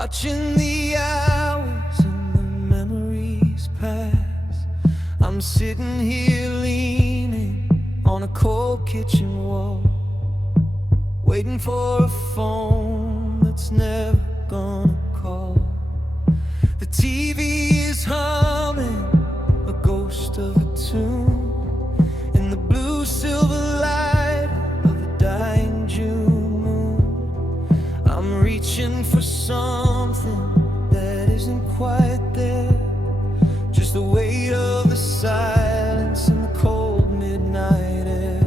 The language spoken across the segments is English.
Watching the hours and the memories pass. I'm sitting here leaning on a cold kitchen wall, waiting for a phone that's never gonna call. The TV is humming, a ghost of a tune, in the blue silver light of a dying June moon. I'm reaching for something that isn't quite there, just the weight of the silence in the cold midnight air.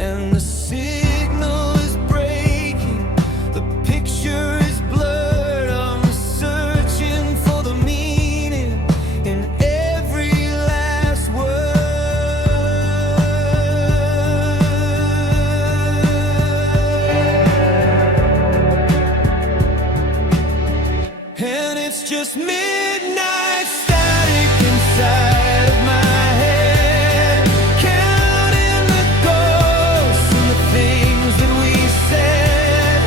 And the signal is breaking, the picture is blurred. I'm searching for the meaning in every last word. And it's just midnight static inside of my head, counting the ghosts and the things that we said,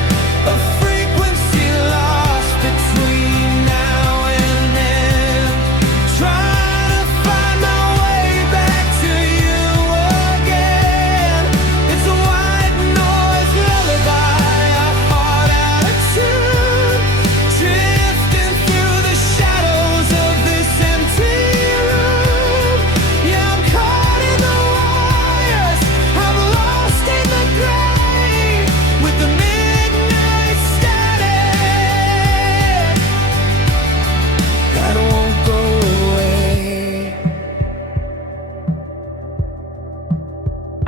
a frequency lost between now and then, trying to find my way back to you again. It's a white noise lullaby, a heart out of tune, drifting through the shadows of this empty room. Yeah, I'm caught in the wires, I'm lost in the gray, with the midnight static that won't go away.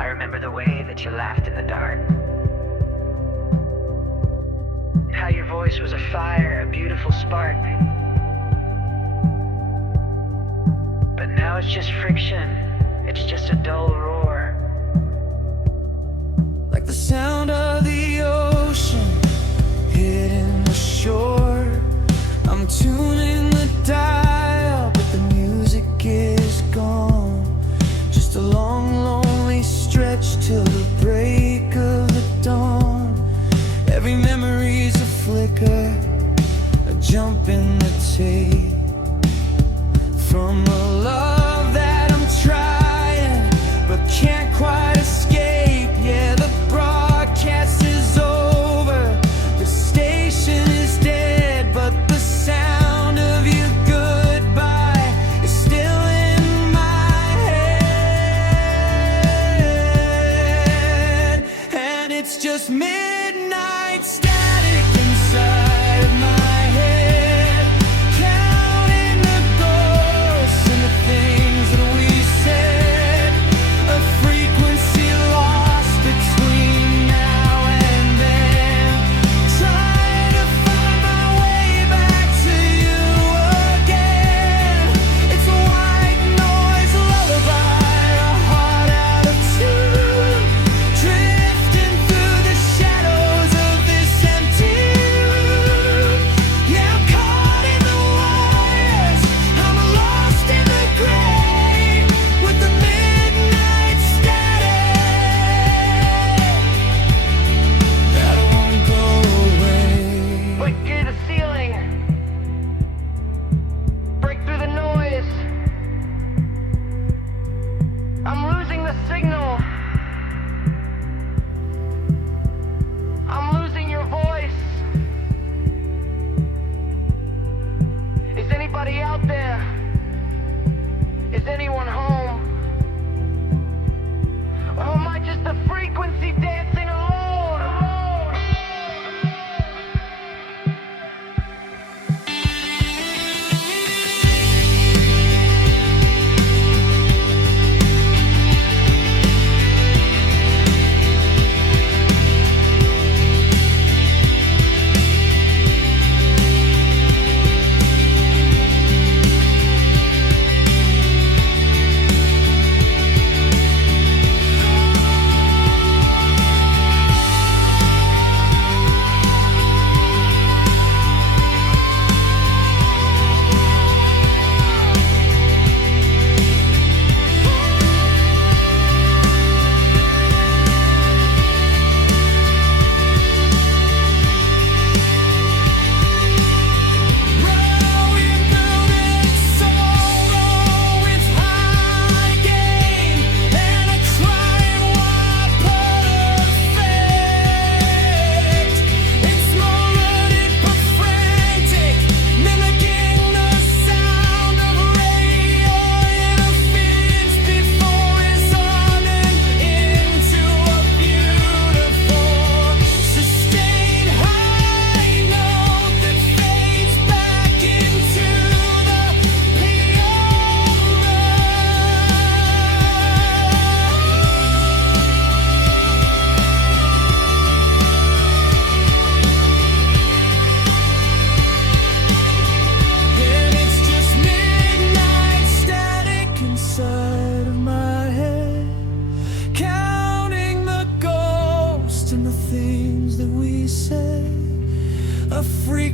I remember the way that you laughed in the dark. How your voice was a fire, a beautiful spark. But now it's just friction, it's just a dull roar. Like the sound of the ocean hitting the shore. I'm tuning the dial, but the music is gone. Just a long, lonely stretch till the break of the dawn. Every memory's a flicker, a jump in the tape from a love that I'm trying but can't quite escape. Yeah, the broadcast is over, the station is dead, but the sound of your goodbye is still in my head. And it's just midnight static inside of my head, counting the ghosts and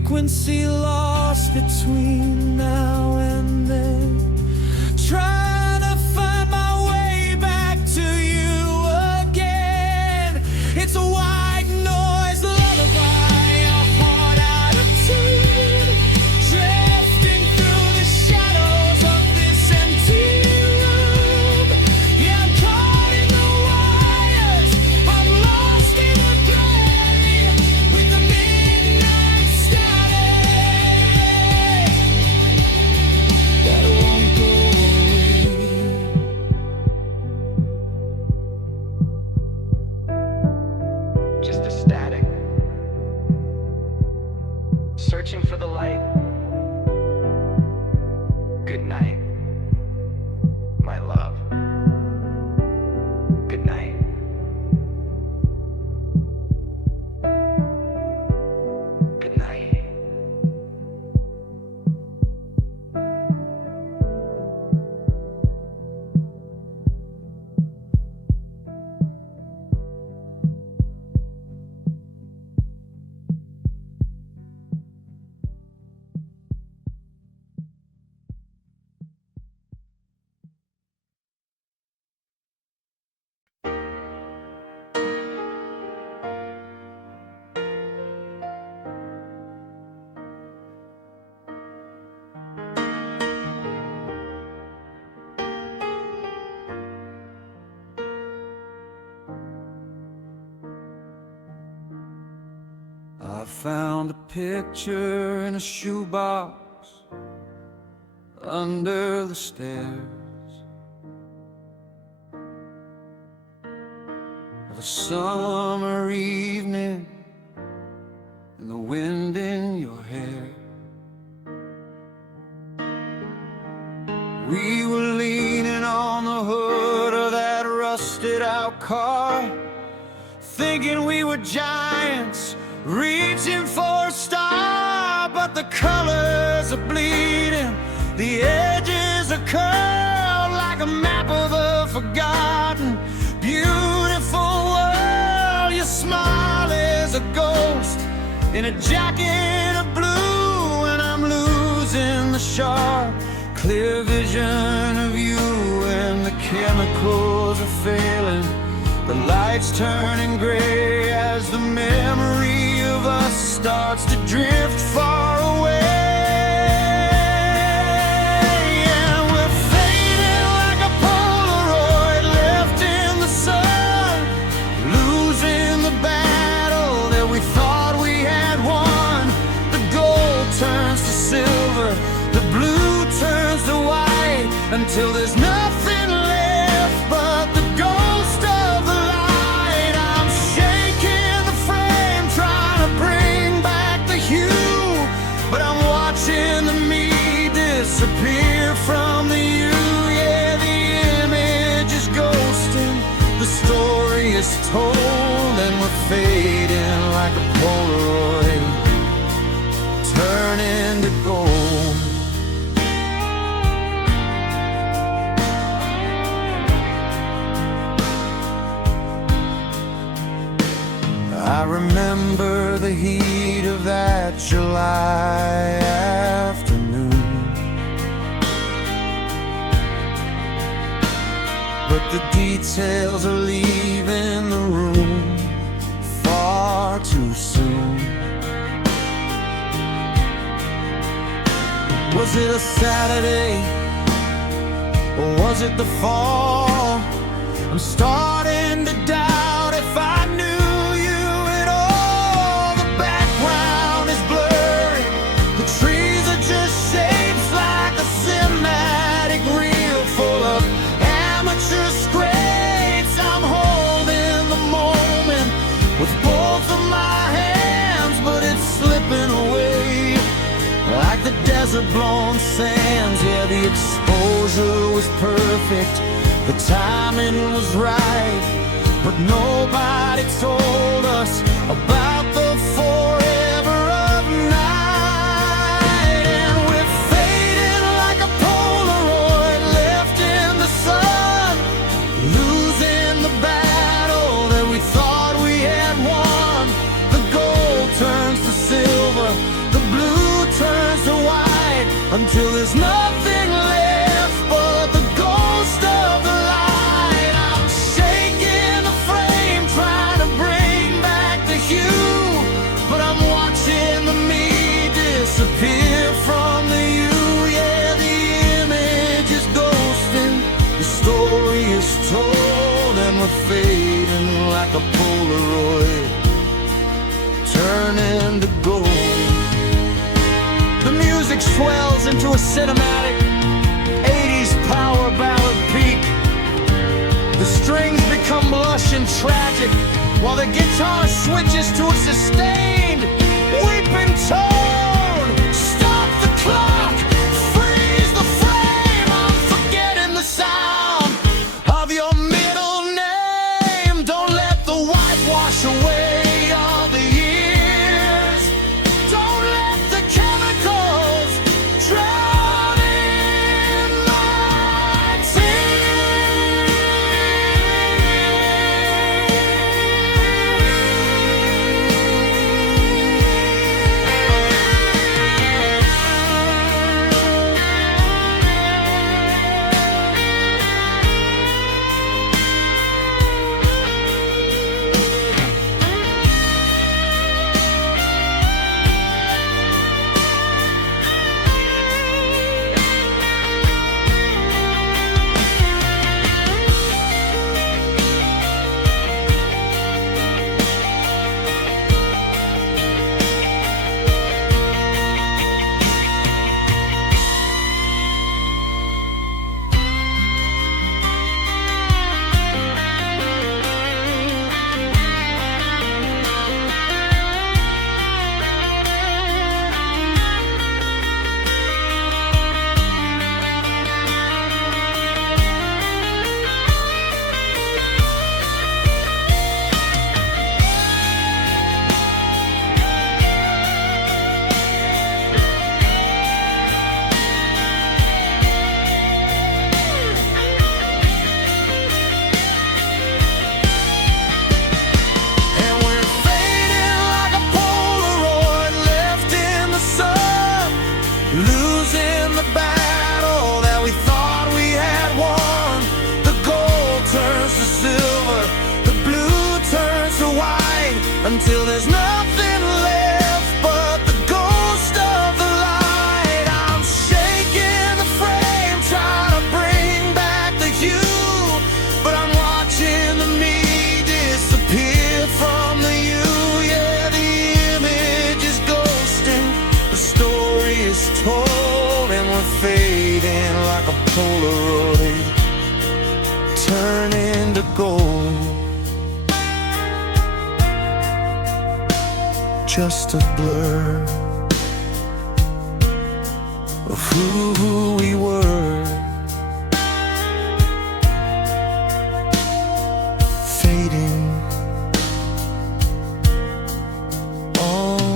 frequency lost between now and then. Trying to find my way back to you again. It's a white noise lullaby, a heart out of tune, drifting through the shadows of this empty room. Yeah, I'm caught in the wires, I'm lost in the gray, with the midnight static that won't go away. Just a static, searching for the light. Good night, my love. Good night. Good night. I found a picture in a shoebox under the stairs of a summer evening and the wind in your hair. We were leaning on the hood of that rusted out car, thinking we were giants reaching for a star, but the colors are bleeding, the edges are curled like a map of a forgotten, beautiful world. Your smile is a ghost in a jacket of blue, and I'm losing the sharp, clear vision of you, and the chemicals are failing, the lights turning gray as the memory of us starts to drift far away. And we're fading like a Polaroid left in the sun, losing the battle that we thought we had won. The gold turns to silver, the blue turns to white, until there's nothing left but the ghost of the light. I'm shaking the frame, trying to bring back the hue, but I'm watching the me disappear from the you. Yeah, the image is ghosting, the story is told, and we're fading like a Polaroid, turning to gold. I remember the heat of that July afternoon, but the details are leaving the room far too soon. Was it a Saturday, or was it the fall? I'm starting to doubt if I knew you at all. The background is blurry, the trees are just shapes like a cinematic reel full of amateur scrapes. I'm holding the moment with both of my hands, but it's slipping away like the desert blown sands. Yeah, the exposure was perfect, the timing was right, but nobody told us about the forever of night. And we're fading like a Polaroid left in the sun, losing the battle that we thought we had won. The gold turns to silver, the blue until there's nothing left but the ghost of the light. I'm shaking the frame, trying to bring back the hue, but I'm watching the me disappear from the you. Yeah, the image is ghosting, the story is told, and we're fading like a Polaroid, turning to gold. The music swells into a cinematic 80s power ballad peak. The strings become lush and tragic, while the guitar switches to a sustained, weeping tone. Stop the clock, freeze the frame. I'm forgetting the sound of your middle name. Don't let the white wash away all the years. Don't let the chemicals drown in my tears. Losing the battle that we thought we had won. The gold turns to silver, the blue turns to white, until there's nothing left but the ghost of the light. I'm shaking the frame, trying to bring back the hue, but I'm watching the me disappear from the you. Yeah, the image is ghosting, the story is told, and we're fading like a Polaroid, turning to gold. Just a blur of who we were, fading on.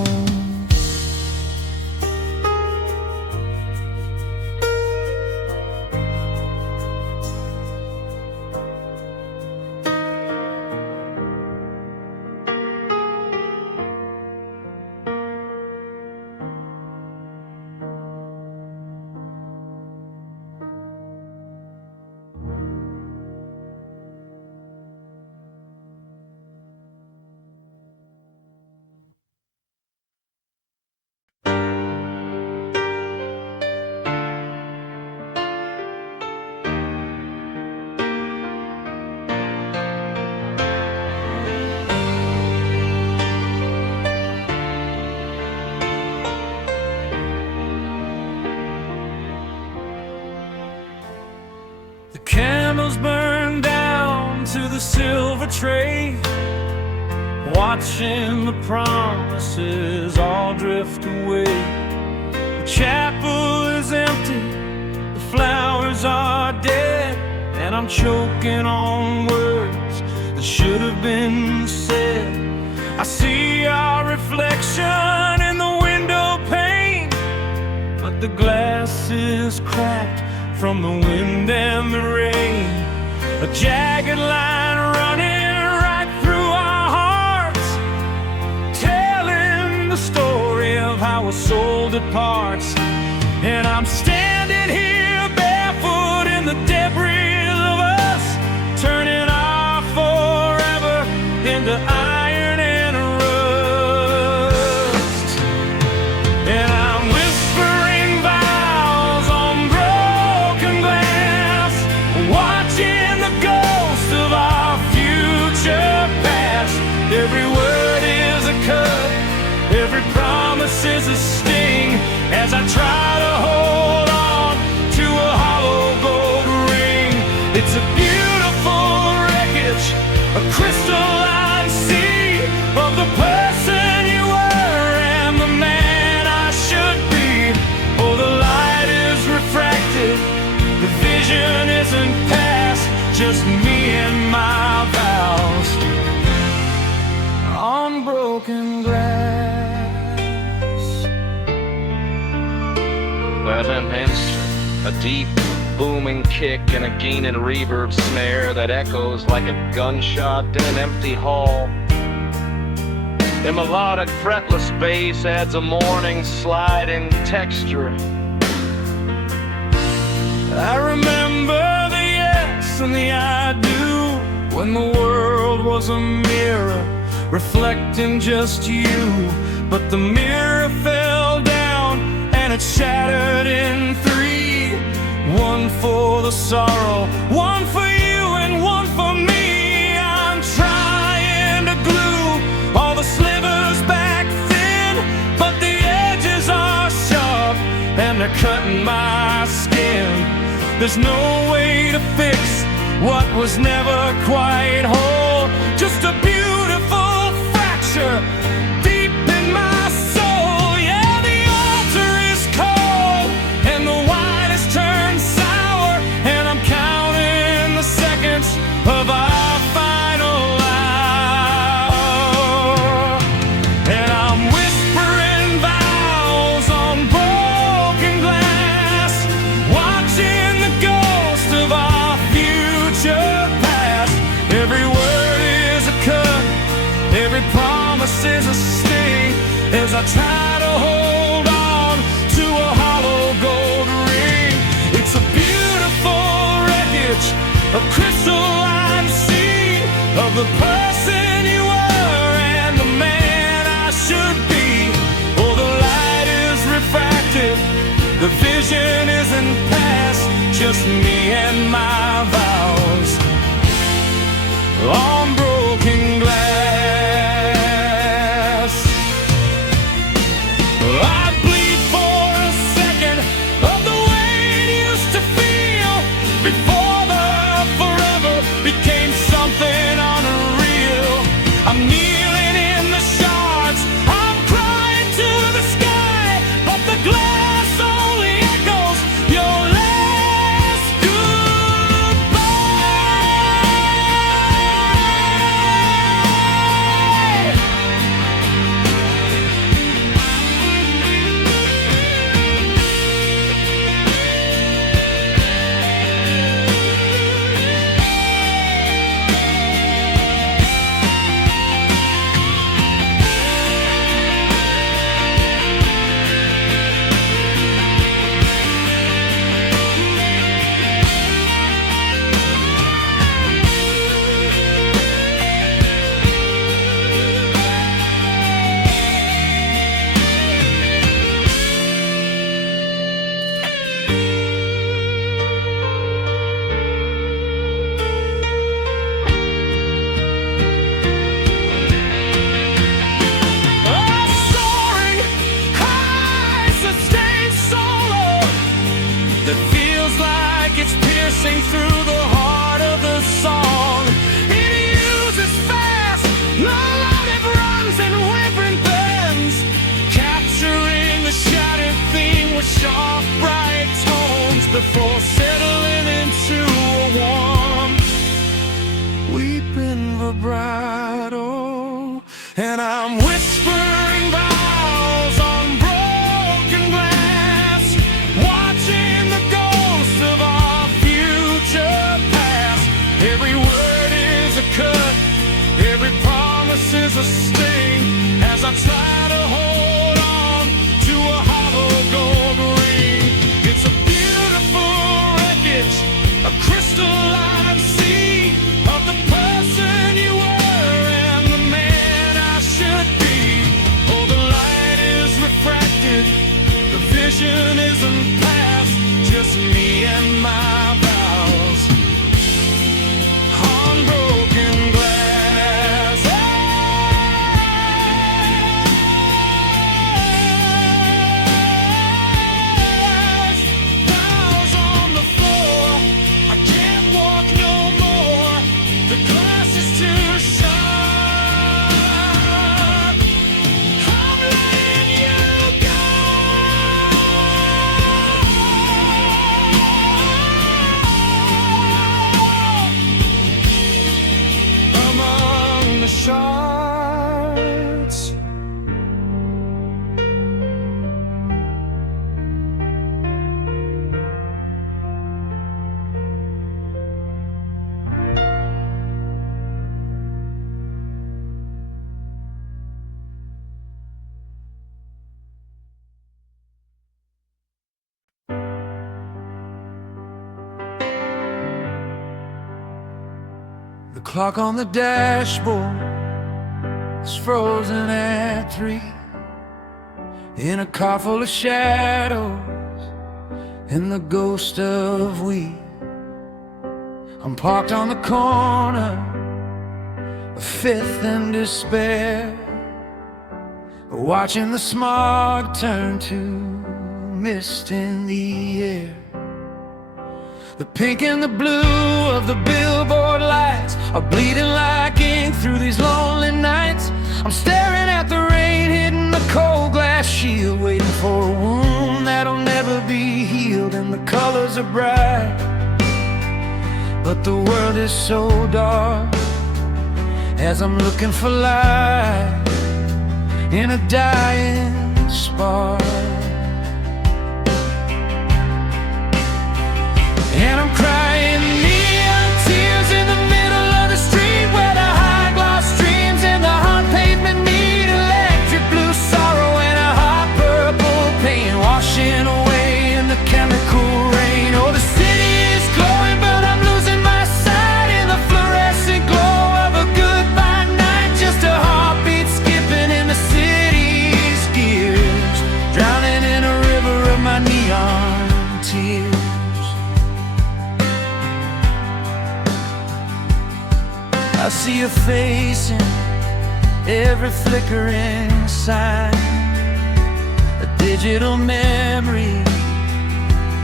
Candles burn down to the silver tray, watching the promises all drift away. The chapel is empty, the flowers are dead, and I'm choking on words that should have been said. I see our reflection in the window pane, but the glass is cracked from the wind and the rain. A jagged line running right through our hearts, telling the story of how a soul departs And I'm standing here barefoot in the debris of us, turning our forever into iron and rust. And I'm whispering vows on broken glass, watching the ghost of our future past. Every word is a cut, every promise is a sting, as I try to hold on to a hollow gold ring. It's a beautiful wreckage, a crystalline sea of the person you were and the man I should be. Oh, the light is refracted, the vision isn't past, just me and my vows on broken glass. Well, then hence a deep booming kick and a gaining reverb snare that echoes like a gunshot in an empty hall. The melodic fretless bass adds a morning sliding texture. I remember the yes and the I do, when the world was a mirror reflecting just you. But the mirror fell down and it shattered in three. One for the sorrow, one for you and one for me. I'm trying to glue all the slivers back thin, but the edges are sharp and they're cutting my skin. There's no way to fix what was never quite whole, just a beautiful fracture deep in my soul. Yeah, the altar is cold and the wine has turned sour, and I'm counting the seconds of our final hour. And I'm whispering vows on broken glass, watching the ghost of our future past. Every word is a cut, every promise is a sting, as I try to hold on to a hollow gold ring. It's a beautiful wreckage, a crystalline sea of the person you were and the man I should be. Oh, the light is refracted, the vision isn't past, just me and my vows on broken glass. I bleed for a second of the way it used to feel before the forever became something unreal. I'm kneeling in the shards, I'm crying to the sky, but the glass only echoes your last goodbye. Soaring, high, sustained solo that feels like it's piercing through the heart of the song. It uses fast, melodic runs and whimpering bends, capturing the shattered theme with sharp, bright tones before settling into a warm, weeping vibrato. And I'm whispering vows on broken glass, watching the ghost of our future past. Every word is a cut, every promise is a sting, as I try to hold on to a hollow gold ring. mission isn't past, just me and my vows on broken glass. Vows on the floor, I can't walk no more. The glass is too sharp. I'm letting you go. Among the shards. The clock on the dashboard is frozen at 3, in a car full of shadows and the ghost of we. I'm parked on the corner of 5th and Despair, watching the smog turn to mist in the air. The pink and the blue of the billboard lights are bleeding like ink through these lonely nights. I'm staring at the rain hitting the cold glass shield, waiting for a wound that'll never be healed. And the colors are bright, but the world is so dark as I'm looking for light in a dying spark. And I'm crying neon tears in the middle of the street, where the high gloss streams and the hot pavement meet. Electric blue sorrow and a hot purple pain washing away in the chemical rain. Oh, the city is glowing, but I'm losing my sight in the fluorescent glow of a goodbye night. Just a heartbeat skipping in the city's gears, drowning in a river of my neon tears. I see your face in every flickering sign, a digital memory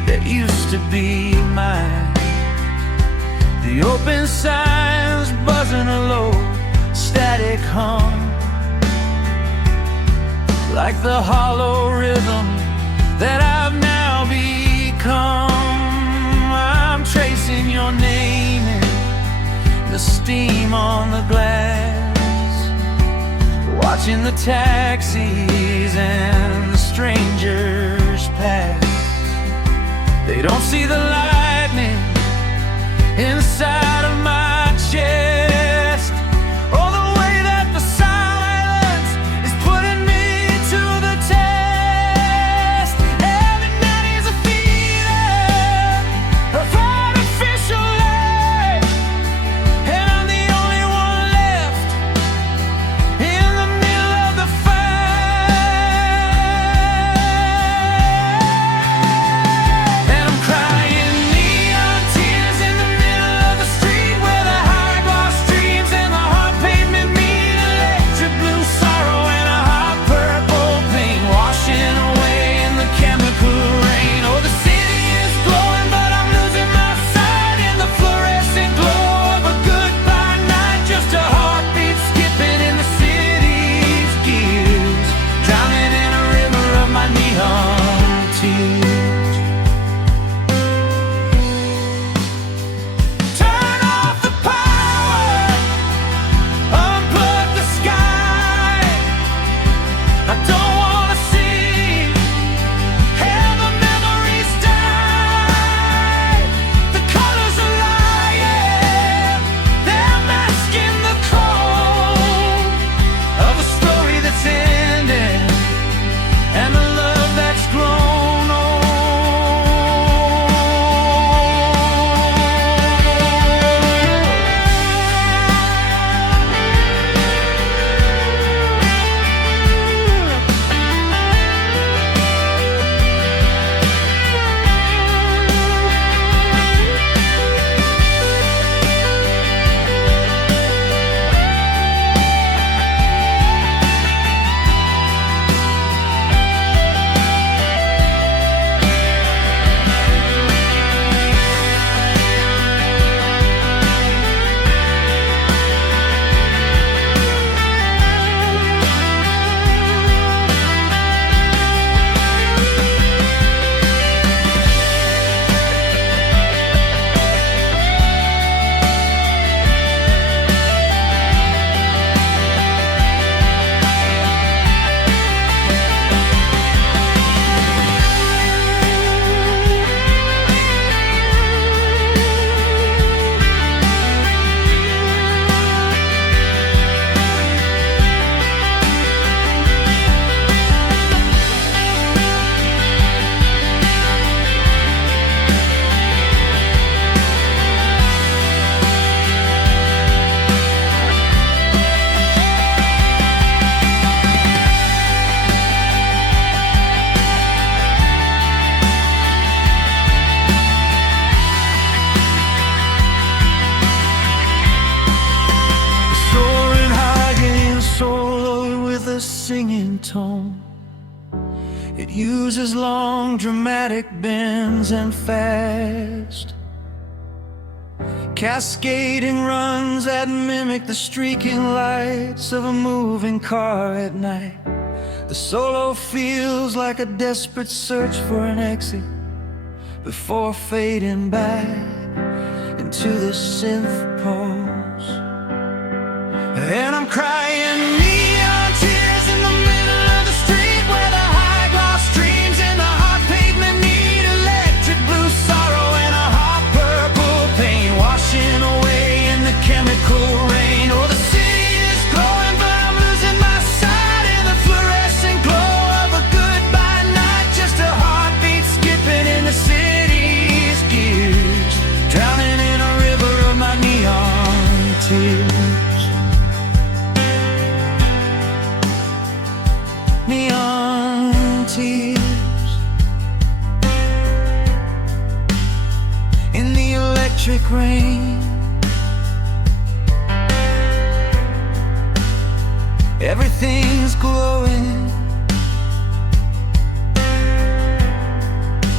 that used to be mine. The open signs buzzing a low static hum, like the hollow rhythm that I've now become. I'm tracing your name in the steam on the glass, watching the taxis and the strangers pass. They don't see the lightning inside of my chest, or the way that the silence is putting me to the test. Every night is a feeling of artificial life, and I'm the only one left in the middle of the fight. And I'm crying neon tears in the middle of the street, where the high gloss streams and the hot pavement meet. Electric blue sorrow and a hot purple pain washing away in the chemical rain. Oh, the city is glowing, but I'm losing my sight in the fluorescent glow of a goodbye night. Just a heartbeat skipping in the city's gears, drowning in a river of my neon tears. Turn off the power, unplug the sky. I don't wanna see how the memories die. The colors are lying, they're masking the cold of a story that's ending, and the love that's grown old. in tone. It uses long dramatic bends and fast cascading runs that mimic the streaking lights of a moving car at night. The solo feels like a desperate search for an exit before fading back into the synth pause. And I'm crying neon tears in the middle of the street where the high gloss streams and the hot pavement need electric blue sorrow and a hot purple pain washing away in the chemical rain. Oh, the city is glowing, but I'm losing my sight in the fluorescent glow of a goodbye night. Just a heartbeat skipping in the city's gears, drowning in a river of my neon tears. Neon tears in the electric rain. Everything's glowing,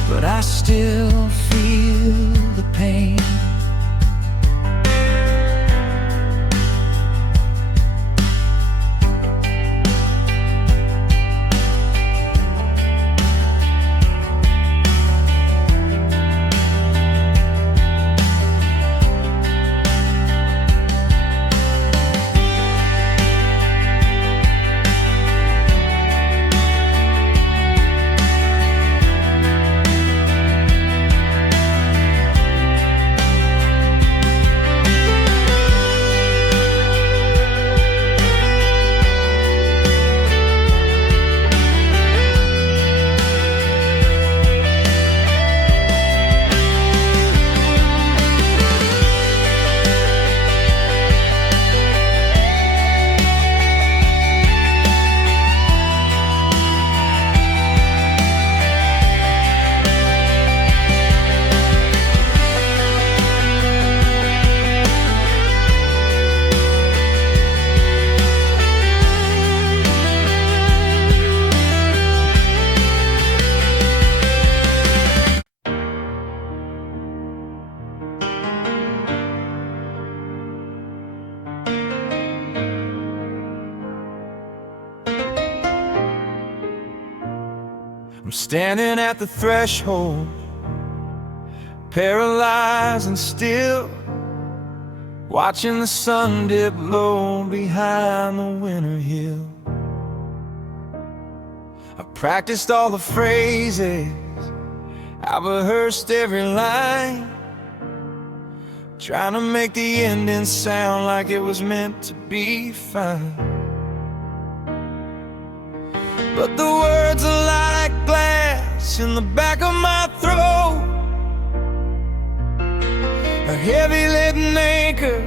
but I still feel the pain. I'm standing at the threshold, paralyzed and still, watching the sun dip low behind the winter hill. I practiced all the phrases, I rehearsed every line, trying to make the ending sound like it was meant to be fine. But the words are like glass in the back of my throat, a heavy leaden anchor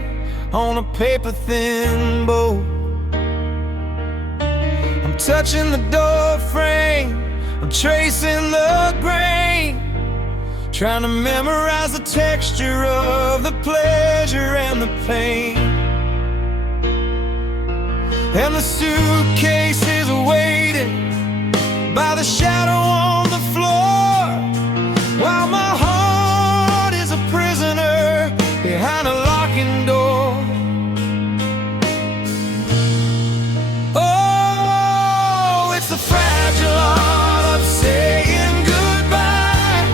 on a paper-thin boat. I'm touching the door frame, I'm tracing the grain, trying to memorize the texture of the pleasure and the pain. And the suitcase is waiting by the shadow on the floor, while my heart is a prisoner behind a locking door. Oh, it's the fragile art of saying goodbye,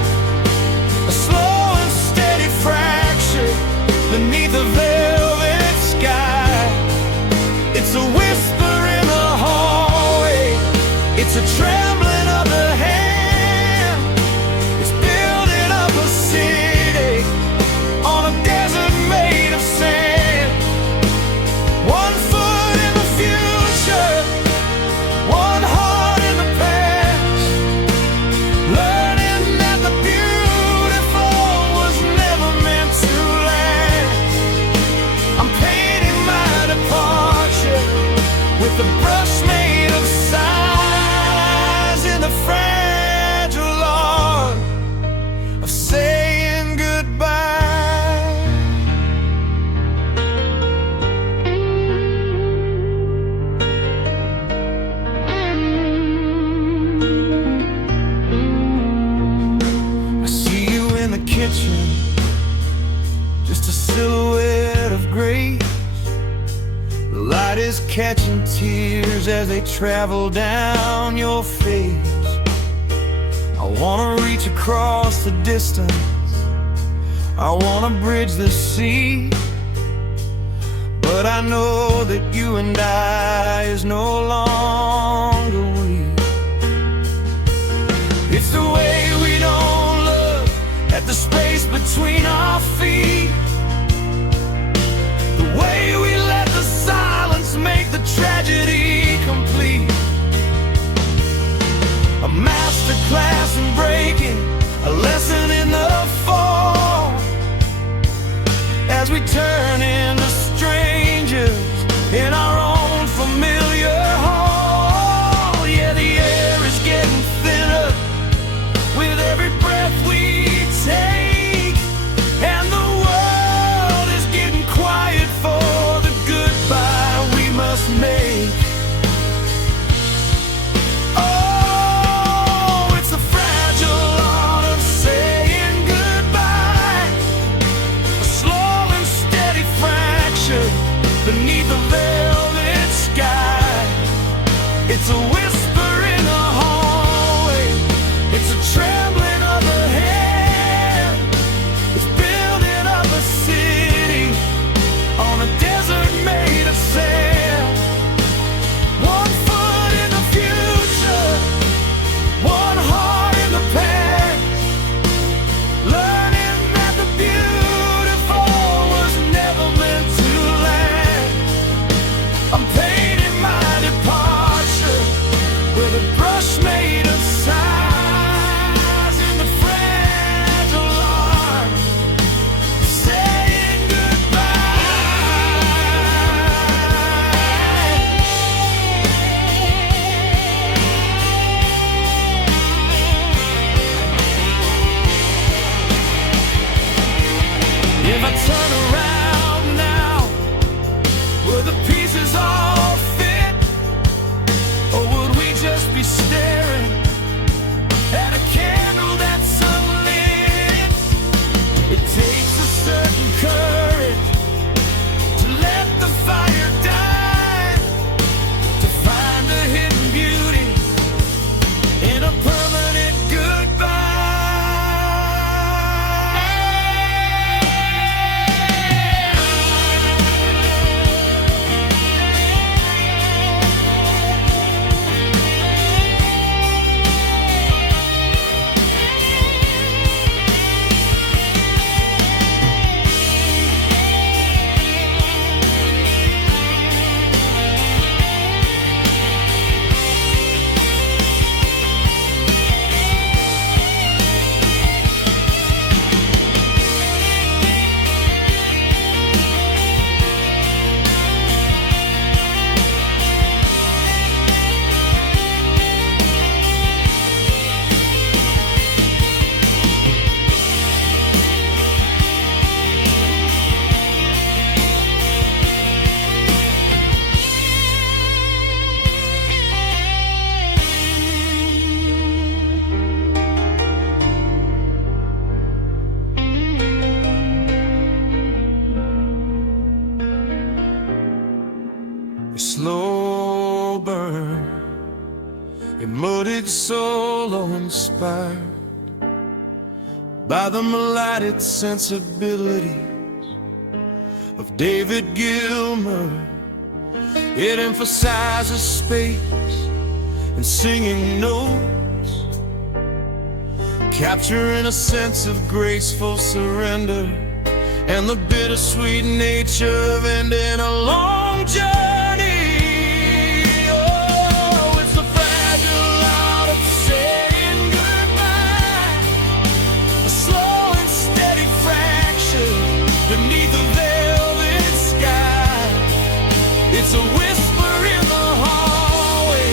a slow and steady fracture beneath the velvet sky. It's a whisper in the hallway, it's a trembling of the hand. attention, just a silhouette of grace. The light is catching tears as they travel down your face. I wanna reach across the distance, I wanna bridge the sea, but I know that you and I is no longer we. It's the way we don't look at the space between our feet, the way we let the silence make the tragedy complete. A master class in breaking, a lesson in the fall, as we turn into strangers in our own familiar hall. Yeah, the air is getting thinner with every breath we take, and the world is getting quiet for the goodbye we must make. Oh, it's the fragile art of saying goodbye, a slow and steady fracture beneath the velvet sky. It's a whisper in the hallway, it's a trembling of the hand, it's building up a city on a desert made of sand. One foot in the future, one heart in the past, learning that the beautiful was never meant to last. I'm painting my departure with a brush made of sighs in the fragile art, saying goodbye. If I turn around now, will the pieces all fit? Or would we just be staring at a candle that's unlit? It takes a certain courage to let the fire die, to find the hidden beauty in a permanent goodbye. A slow burn, a muddied solo inspired by the melodic sensibilities of David Gilmour. It emphasizes space and singing notes, capturing a sense of graceful surrender and the bittersweet nature of ending a long journey. Oh, it's the fragile art of saying goodbye, a slow and steady fracture beneath the velvet sky. It's a whisper in the hallway,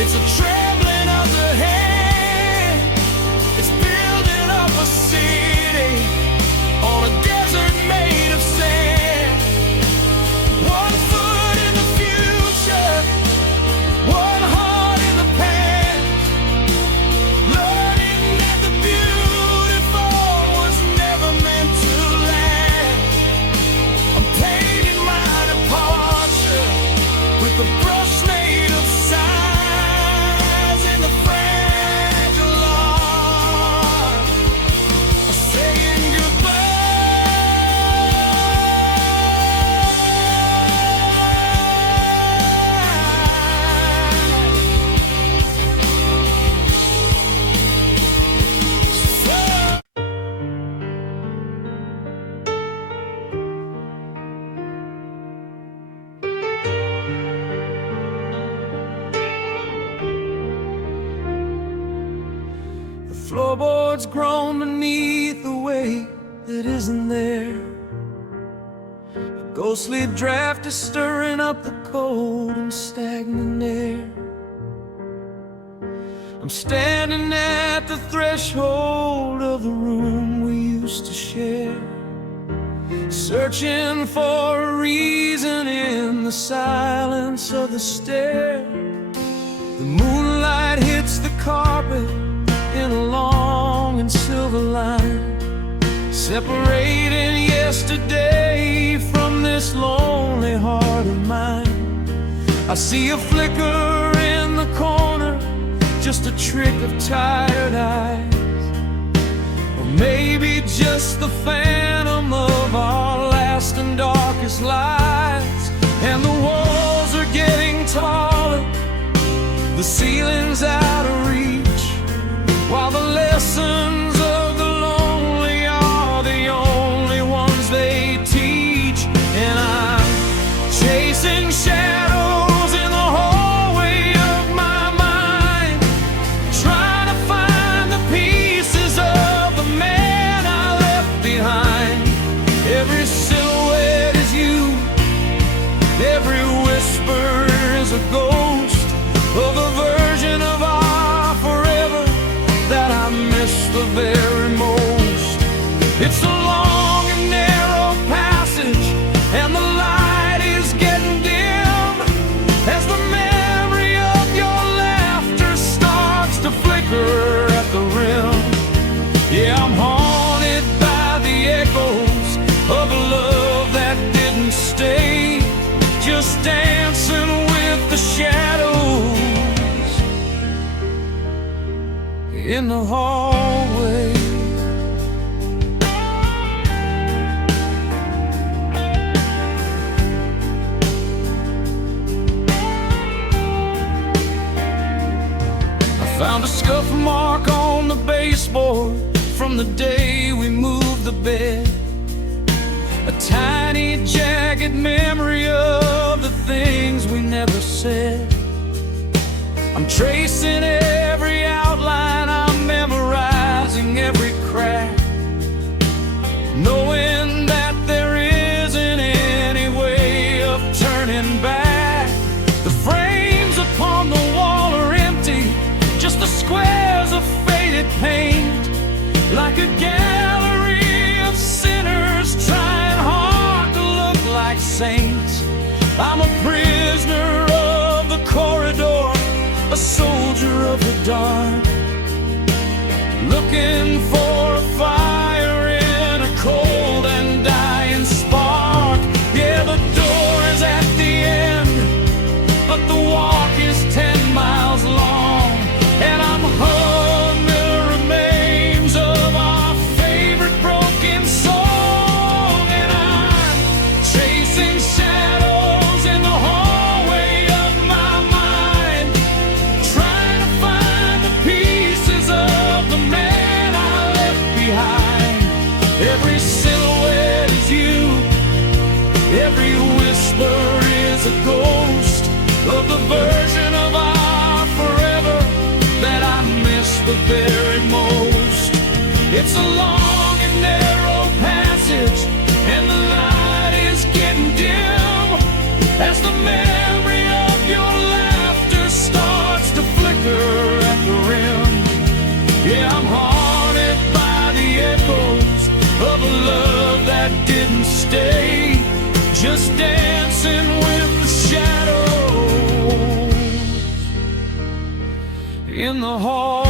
it's a trembling of the hand, it's building up a city on a desert made of sand. One foot Floorboards groan beneath the weight that isn't there. A ghostly draft is stirring up the cold and stagnant air. I'm standing at the threshold of the room we used to share, searching for a reason in the silence of the stair. The moonlight hits the carpet in a long and silver line, separating yesterday from this lonely heart of mine. I see a flicker in the corner, just a trick of tired eyes, or maybe just the phantom of our last and darkest lies. And the walls are getting taller, the ceiling's out of reach, while the lessons of the lonely are the only ones they teach. And I'm chasing shadows in the hallway of my mind, trying to find the pieces of the man I left behind. Every silhouette is you, every whisper is a ghost of a version of our forever that I miss the very most. It's a long and narrow passage, and the light is getting dim as the memory of your laughter starts to flicker at the rim. Yeah, I'm haunted by the echoes of a love that didn't stay, just dancing with the shadows in the hallway. I found a scuff mark on the baseboard from the day we moved the bed, a tiny jagged memory of the things we never said. I'm tracing every outline, I'm memorizing every crack, knowing that there isn't any way of turning back. The frames upon the wall are empty, just the squares of faded paint, like a gallery of sinners trying hard to look like saints. I'm a prisoner of the corridor, a soldier of the dark, looking for a fire in a cold and dying spark. Yeah, the door is at the end, but the walk is 10 miles long, and I'm humming the remains of our favorite broken song. And I'm chasing shadows in the hallway of my mind, trying to find the pieces of the man I left behind. Every silhouette is you, every whisper is a ghost of the version of our forever that I miss the very most. It's a long and narrow passage, and the light is getting dim as the memory of your laughter starts to flicker at the rim. Yeah, I'm haunted by the echoes of a love that didn't stay, just dancing with the shadows in the hall.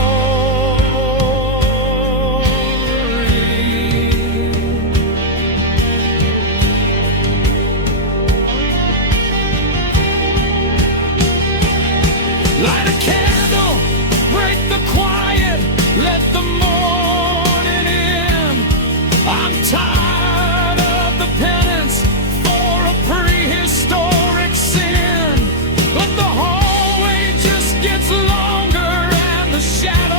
Light a candle, break the quiet, let the morning in. I'm tired of the penance for a prehistoric sin, but the hallway just gets longer and the shadows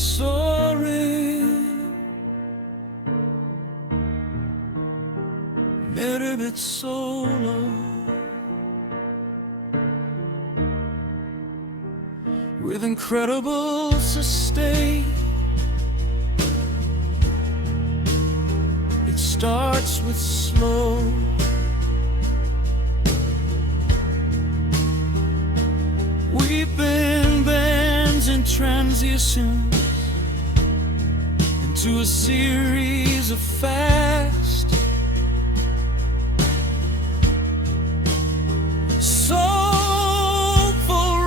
Soaring, better bit solo, with incredible sustain. It starts with slow, weeping bands in transition into a series of fast, soulful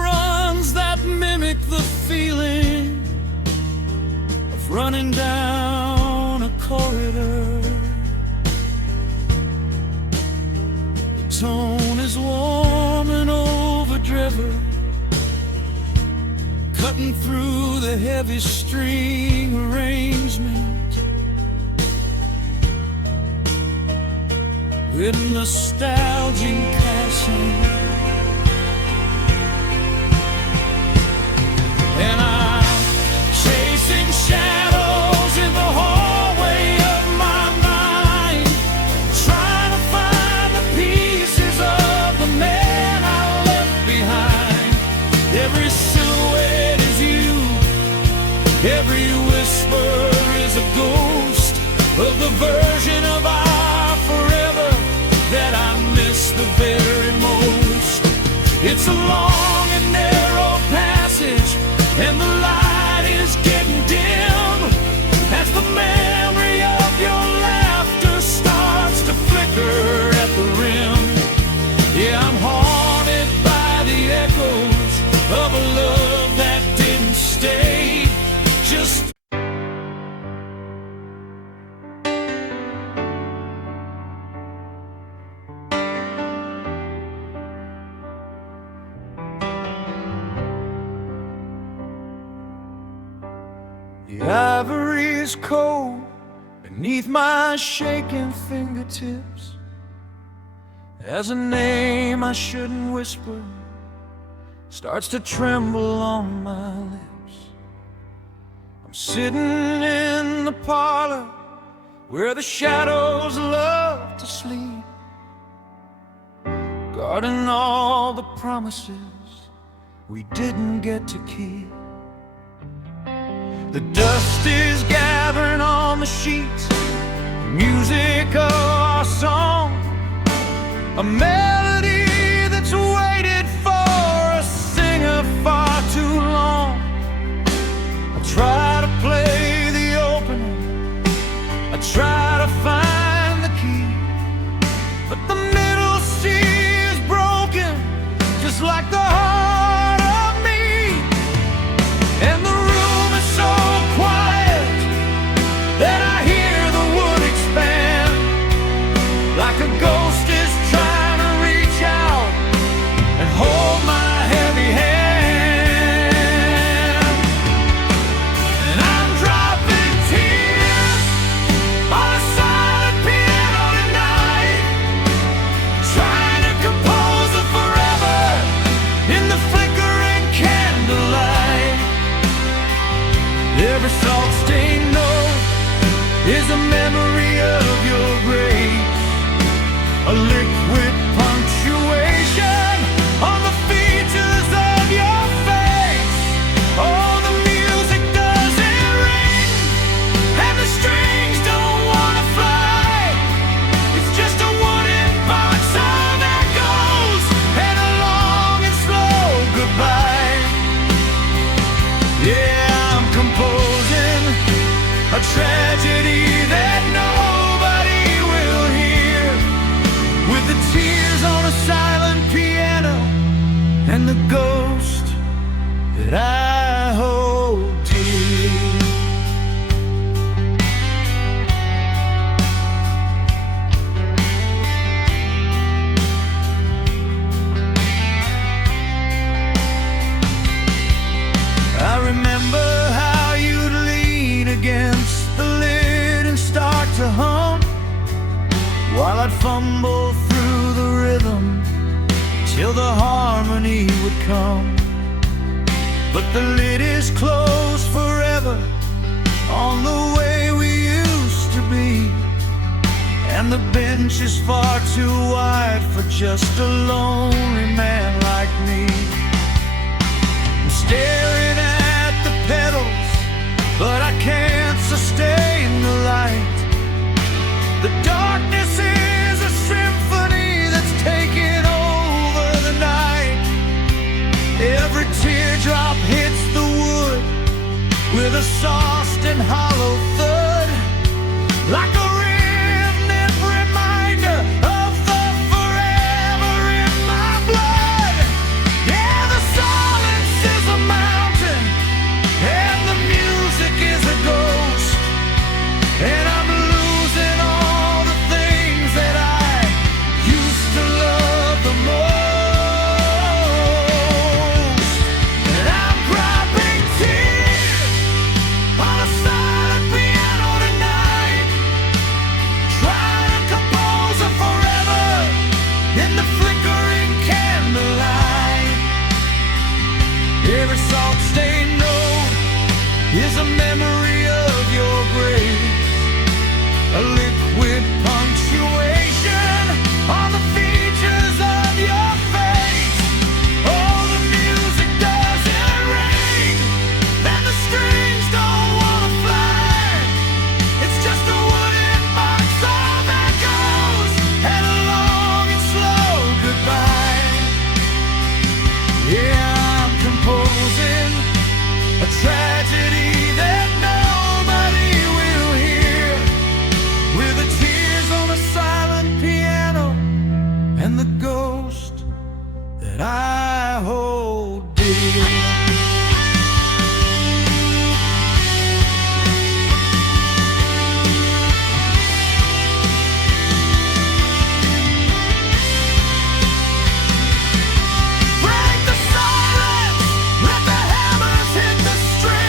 runs that mimic the feeling of running down a corridor. The tone is warm and overdriven, cutting through the heavy string arrangement with nostalgic passion. And I'm chasing shadows in the hallway of my mind, trying to find the pieces of the man I left behind. Every silhouette, every whisper is a ghost of the version of our forever that I miss the very most. It's a long and narrow passage, and the light is getting dim as the memory of your laughter starts to flicker at the rim. Yeah, I'm haunted by the echoes of a love that didn't stay. Just the ivory is cold beneath my shaking fingertips as a name I shouldn't whisper starts to tremble on my lips. I'm sitting in the parlor where the shadows love to sleep, guarding all the promises we didn't get to keep. The dust is gathering on the sheets, music of our song, a melody that's waited for a singer far too long. I try to play the opening, I try to find the key, but the middle C is broken, just like the heart of me. And the room is so quiet that I hear the wood expand, like a ghost is trying to reach out and hold my heavy hand. And I'm dropping tears on a silent piano tonight, trying to compose a forever in the flickering candlelight. Every salt-stained note is a memory of your grace, a liquid punctuation on the features of your face. Oh, the music doesn't ring, and the strings don't wanna fly. It's just a wooden box of echoes and a long and slow goodbye. Yeah, I'm composing a tragedy that nobody will hear, with the tears on a silent piano and the ghost that I hold dear. I remember how you'd lean against the lid and start to hum, while I'd fumble through the rhythm till the harmony would come. But the lid is closed forever, on the way we used to be. And the bench is far too wide for just a lonely man like me. I'm staring at the pedals, but I can't sustain the light. The darkness is a symphony that's taking over the night. Every teardrop hits the wood with a soft and hollow thud, like a remnant reminder of the forever in my blood. Yeah, the silence is a mountain, and the music is a ghost, and I'm losing all the things that I used to love the most. And I'm dropping tears on a silent piano tonight, trying to compose a forever in the flickering candlelight. Every salt-stained note is a memory of your grace, a liquid punctuation on the features of your face. Oh, the music doesn't ring, and the strings don't wanna fly. It's just a wooden box of echoes and a long and slow goodbye. Yeah, I'm composing a tragedy that nobody will hear, with the tears on a silent piano and the ghost that I hold dear. Break the silence, let the hammers hit the strings.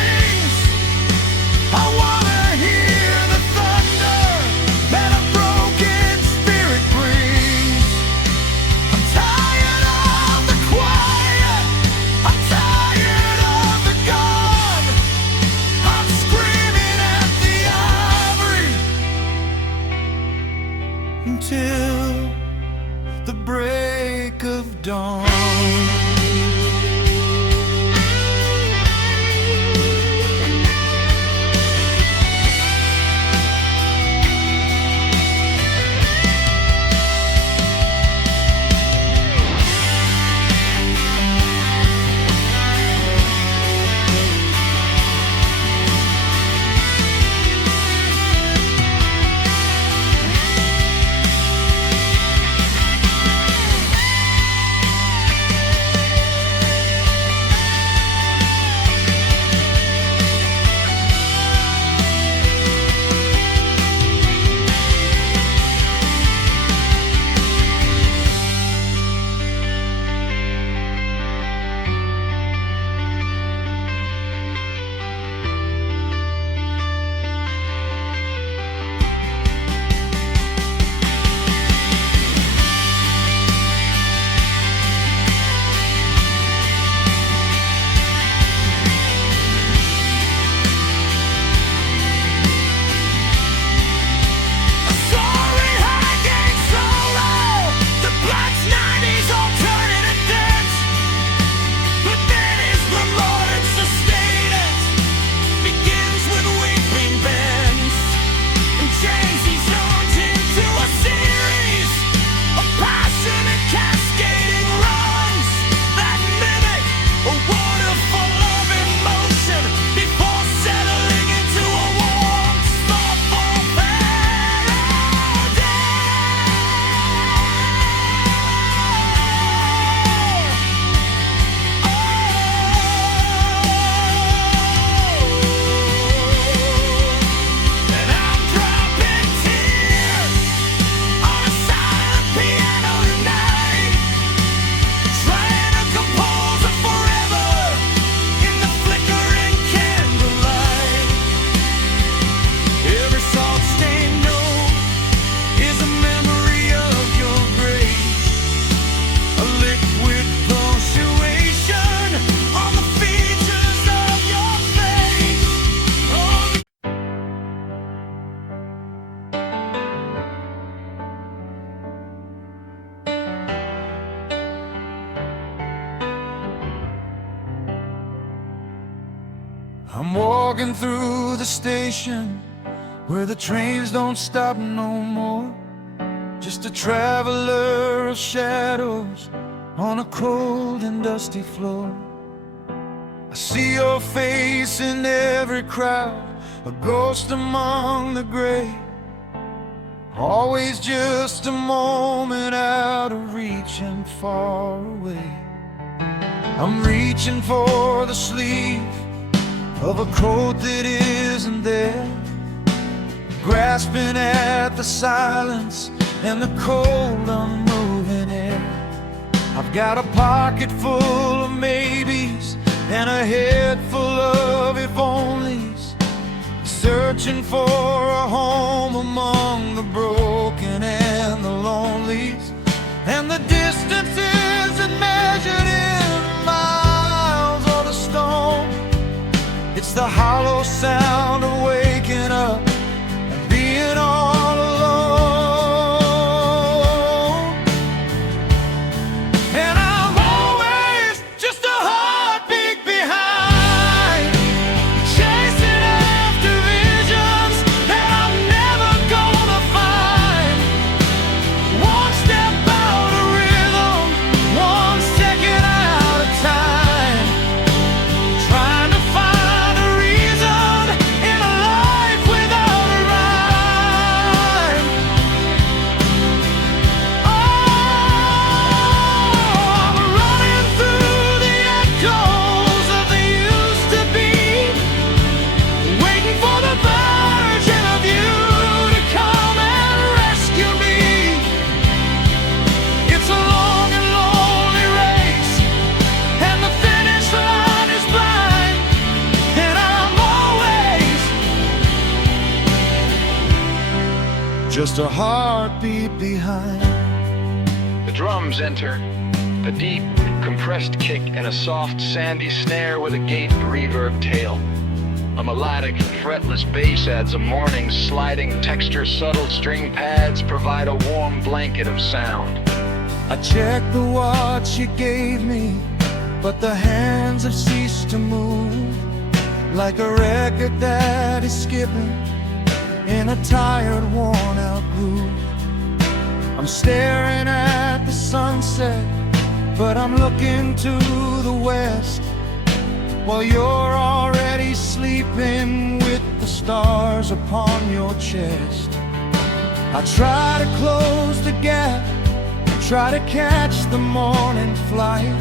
I'm walking through the station where the trains don't stop no more. Just a traveler of shadows on a cold and dusty floor. I see your face in every crowd, a ghost among the gray. Always just a moment out of reach and far away. I'm reaching for the sleeve of a coat that isn't there, grasping at the silence and the cold unmoving air. I've got a pocket full of maybes and a head full of if onlys, searching for a home among the broken and the lonelies. And the distance isn't measured in miles or the stone. It's the hollow sound of waking up and being all alone. And I'm always just a heartbeat behind, chasing after visions that I'm never gonna find. One step out of rhythm, 1 second out of time, trying to find a reason in a life without a rhyme. Oh, I'm running through the echoes of the used to be, waiting for the version of you to come and rescue me. It's a long and lonely race, and the finish line is blind, and I'm always just a heartbeat behind. The drums enter, a deep, compressed kick and a soft, sandy snare with a gated reverb tail. A melodic, fretless bass adds a morning, sliding texture. Subtle string pads provide a warm blanket of sound. I checked the watch you gave me, but the hands have ceased to move, like a record that is skipping in a tired, worn-out groove. I'm staring at the sunset, but I'm looking to the west, while you're already sleeping with the stars upon your chest. I try to close the gap, try to catch the morning flight,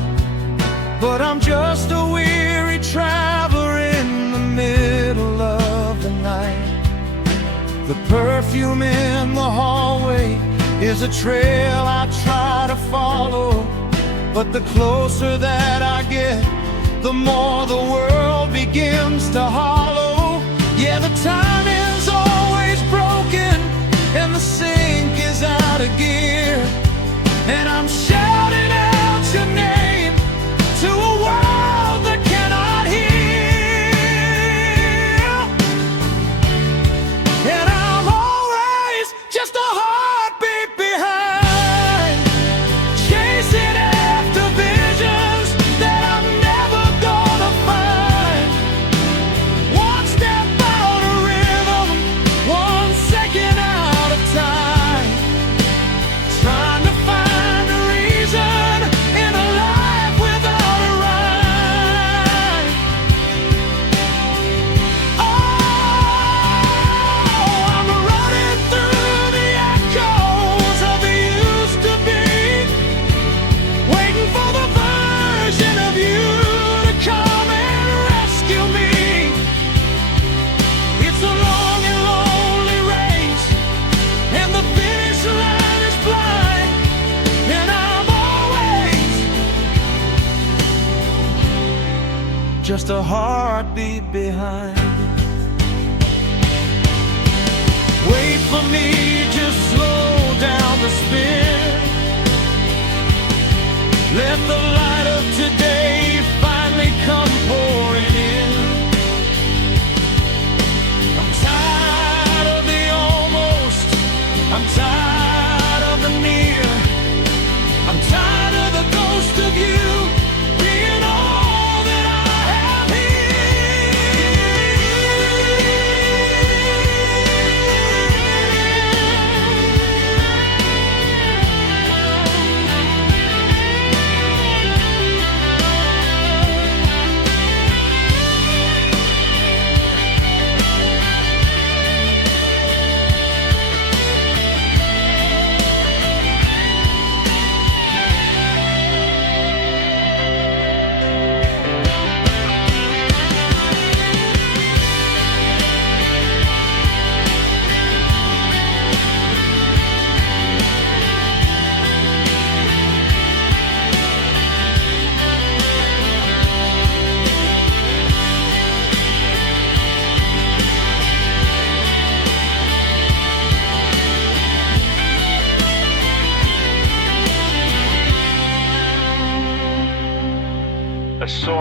but I'm just a weary traveler in the middle of the night. The perfume in the hallway is a trail I try to follow, but the closer that I get, the more the world begins to hollow. Yeah, the timing's always broken and the sync is out of gear, and I'm shouting out your name to a world that cannot hear. And I'm always just a heartbeat behind, chasing after visions that I'm never gonna find. One step out of rhythm, 1 second out of time, trying to find a reason in a life without a rhyme. Oh, I'm running through the echoes of the used to be, waiting for the version of you to come and rescue me. It's a long and lonely race, and the finish line is blind, and I'm always just a heartbeat behind. Wait for me, just slow down the spin. Let the light of today finally come pouring in. I'm tired of the almost, I'm tired of the near, I'm tired of the ghost of you being all that I have here.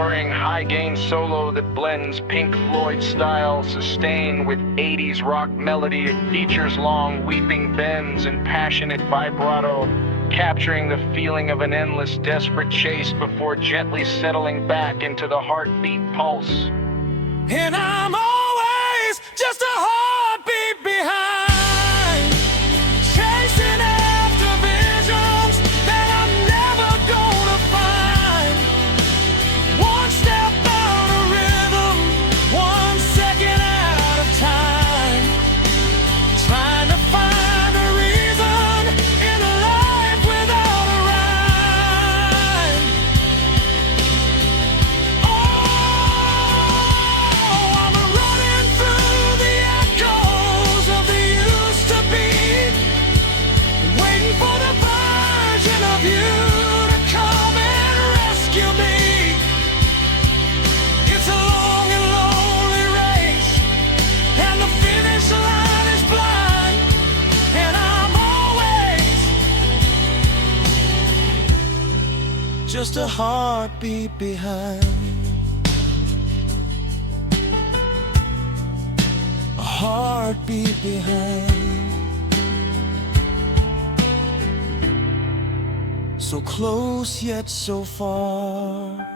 soaring, high-gain solo that blends Pink Floyd style sustain with 80s rock melody. It features long weeping bends and passionate vibrato, capturing the feeling of an endless, desperate chase before gently settling back into the heartbeat pulse. And I'm always just a heartbeat behind, chasing after visions that I'm never gonna find. One step out of rhythm, 1 second out of time, trying to find a reason in a life without a rhyme. I'm running through the echoes of the used to be, waiting for the version of you to come and rescue me. It's a long and lonely race, and the finish line is blind, and I'm always just a heartbeat behind. A heartbeat behind. So close yet so far,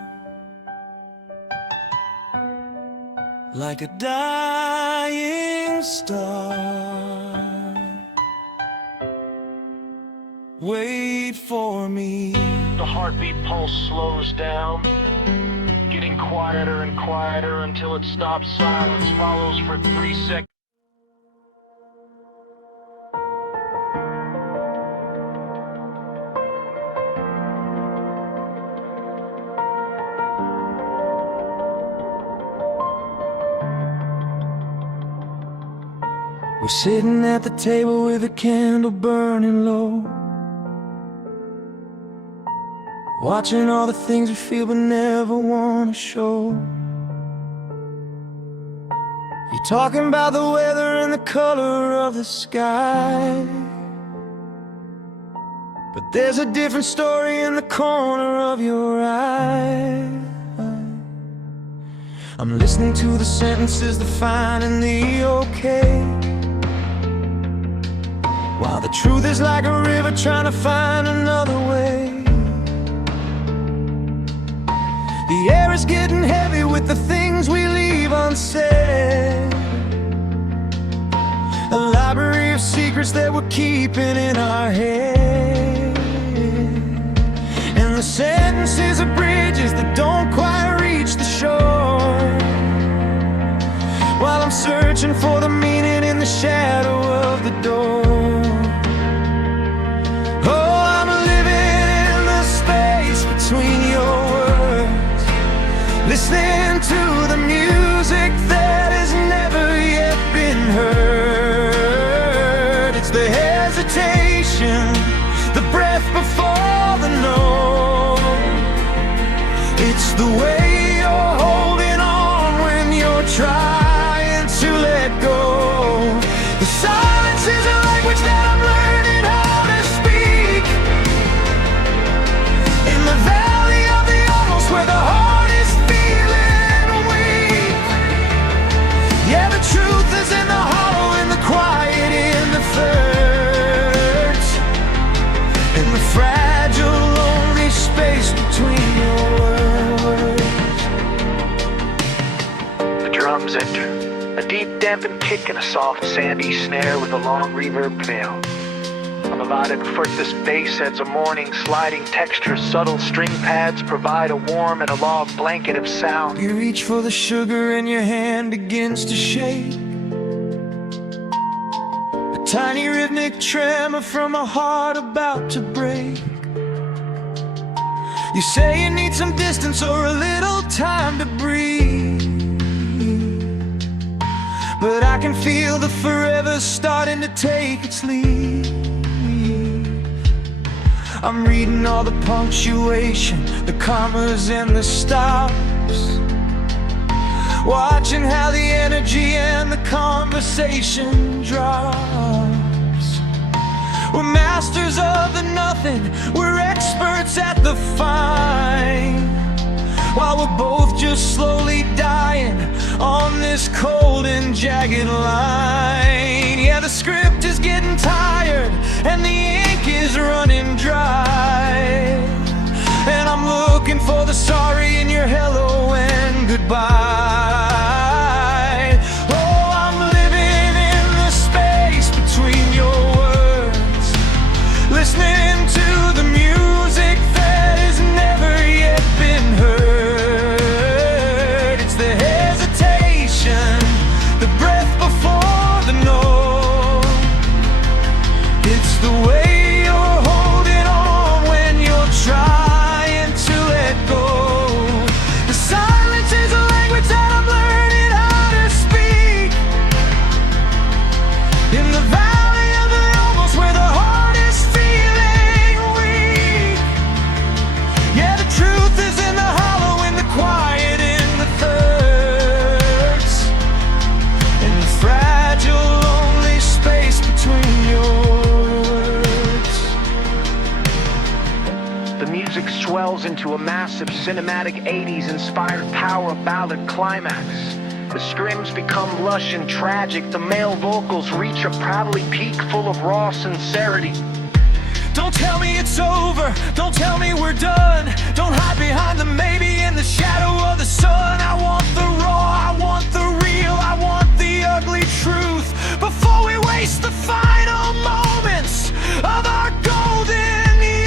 like a dying star. Wait for me. The heartbeat pulse slows down, getting quieter and quieter until it stops. Silence follows for 3 seconds. We're sitting at the table with a candle burning low, watching all the things we feel but never want to show. You're talking about the weather and the color of the sky, but there's a different story in the corner of your eye. I'm listening to the sentences defining the okay, while the truth is like a river trying to find another way. The air is getting heavy with the things we leave unsaid, a library of secrets that we're keeping in our head. And the sentences are bridges that don't quite reach the shore, while I'm searching for the meaning in the shadow of the door. Oh, I'm living in the space between your words, listening to the music that has never yet been heard. It's the hesitation, the breath before the no. It's the way you're holding on when you're trying to let go. The silence is a language that I'm learning how to speak. In the valley of the almost, where the heart is feeling weak. Yeah, the truth is in the hollow, in the quiet, in the thirds, in the fragile, lonely space between your words. The drums enter, a deep dampened kick and a soft sandy snare with a long reverb tail. A melodic effortless bass adds a morning sliding texture. Subtle string pads provide a warm and a long blanket of sound. You reach for the sugar and your hand begins to shake, a tiny rhythmic tremor from a heart about to break. You say you need some distance or a little time to breathe, but I can feel the forever starting to take its lead. I'm reading all the punctuation, the commas and the stops, watching how the energy and the conversation drops. We're masters of the nothing, we're experts at the fine. while we're both just slowly dying on this cold and jagged line. Yeah, the script is getting tired and the ink is running dry, and I'm looking for the sorry in your hello and goodbye. Oh, I'm living in the space between your words, listening to the music that has never yet been heard. It's the hesitation, the breath before the no. It's the way you're holding on when you're trying to let go. The silence is a language that I'm learning how to speak. In the valley of the almost, where the heart is feeling weak. Yeah, the truth is in the hollow, in the quiet, in the thirds, in the fragile, lonely space between your words. The music swells into a massive cinematic 80s inspired power ballad climax. The screams become lush and tragic. The male vocals reach a proudly peak full of raw sincerity. Don't tell me it's over, don't tell me we're done. Don't hide behind the maybe in the shadow of the sun. I want the raw, I want the real, I want the ugly truth before we waste the final moments of our golden youth.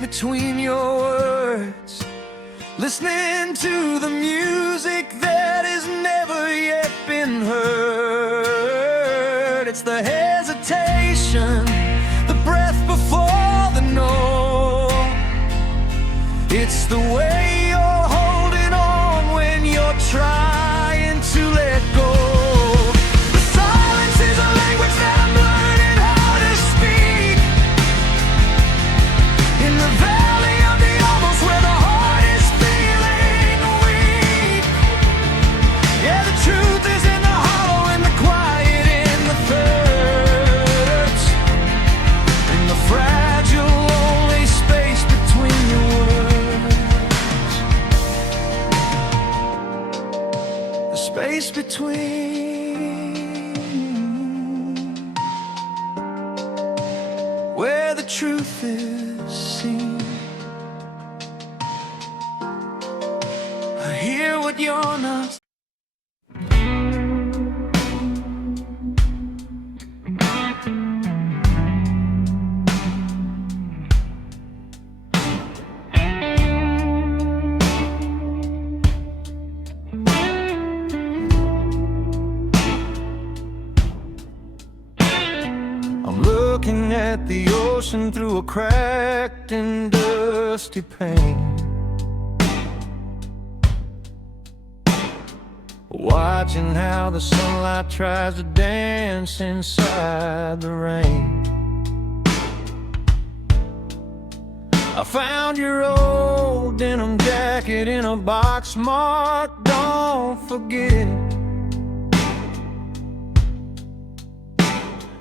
Between your words, listening to the music that has never yet been heard. It's the hesitation, the breath before the no. It's the way you're holding on when you're trying to let go. The silence is a language that I'm learning how to speak. In the valley of the almost, where the heart is feeling weak. Yeah, the truth is in the hollow, in the quiet, in the thirds, in the fragile, lonely space between your words. The space between, where the truth is seen. I hear what you're not. ocean through a cracked and dusty pane. Watching how the sunlight tries to dance inside the rain. I found your old denim jacket in a box marked "Don't Forget It."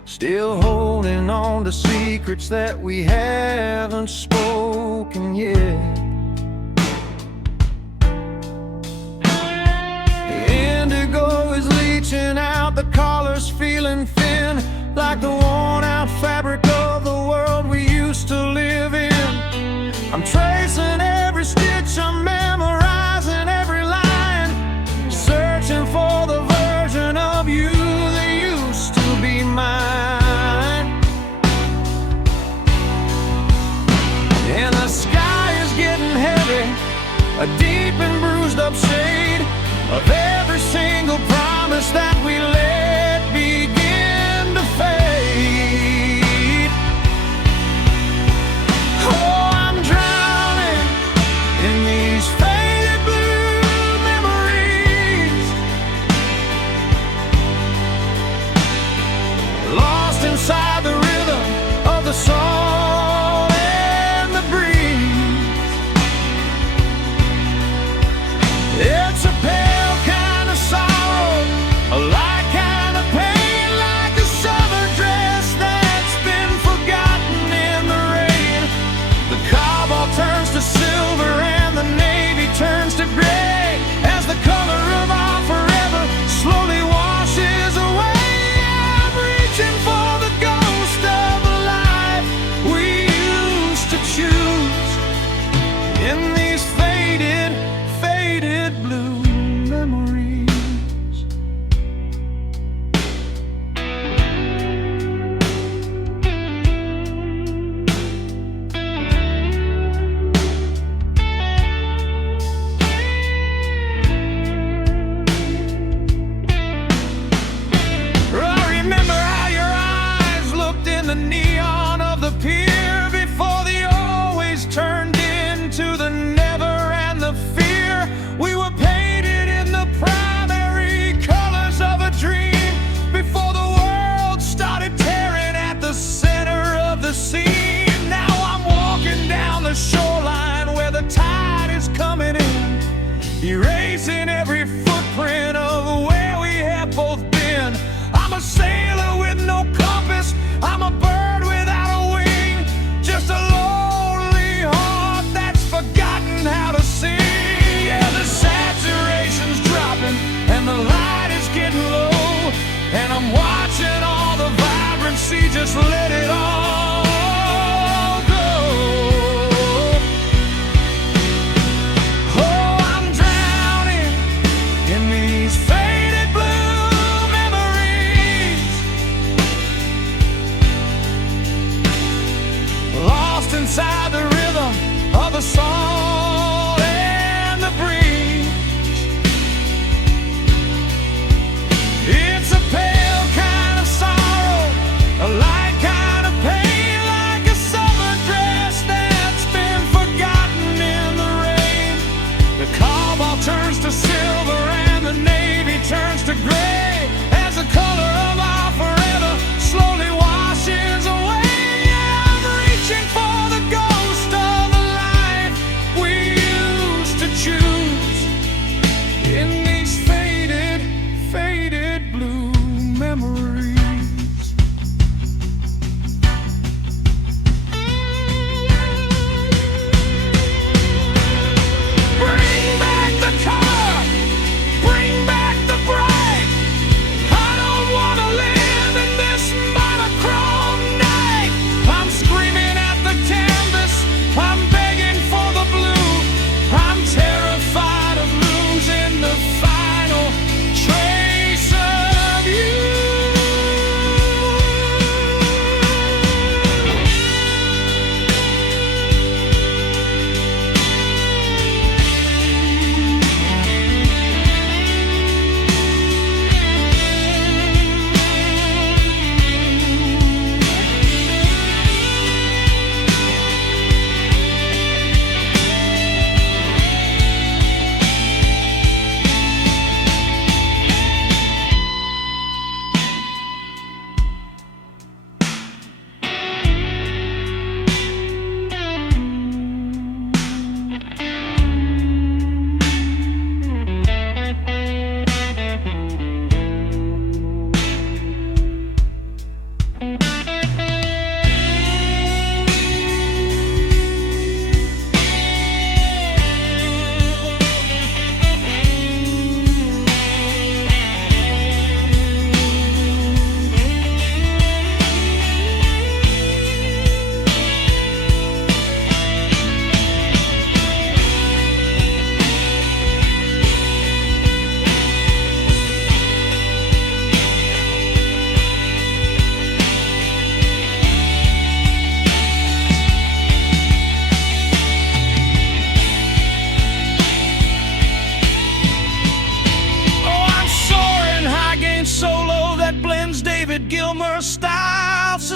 Still holding on to secrets that we haven't spoken yet. Is leaching out, the collar's feeling thin, like the worn-out fabric of the world we used to live in. I'm tracing every stitch, I'm memorizing every line, searching for the version of you that used to be mine. And the sky is getting heavy, a deep and bruised up shade of every single promise that we let begin to fade. Oh, I'm drowning in these faded blue memories, lost inside the rhythm of the song and the breeze. It's a pale kind of sorrow, a light kind of pain, like a summer dress that's been forgotten in the rain. The cobalt turns to silver and the navy turns to gray, as the color of our forever slowly washes away. I'm reaching for the ghost of the life we used to choose in these faded, faded blue memories. I remember how your eyes looked in the neon of the pier before the always turned into the never and the fear. We were painted in the primary colors of a dream before the world started tearing at the center of the scene. Now I'm walking down the shoreline where the tide is coming in, erasing every footprint of where we have both been. I'm a sailor with no compass, I'm a bird without a wing, just a lonely heart that's forgotten how to sing. Yeah, the saturation's dropping and the light is getting low, and I'm watching all the vibrancy just let it all go. Oh, I'm drowning in these faded blue memories, lost inside the rhythm of the song and the breeze. It's a pale kind of sorrow, a light kind of pain, like a summer dress that's been forgotten in the rain. The cobalt turns to silver and the navy turns to gray, as the color of our forever slowly washes away. I'm reaching for the ghost of the life we used to choose in these faded, faded blue memories. Bring back the color, bring back the bright,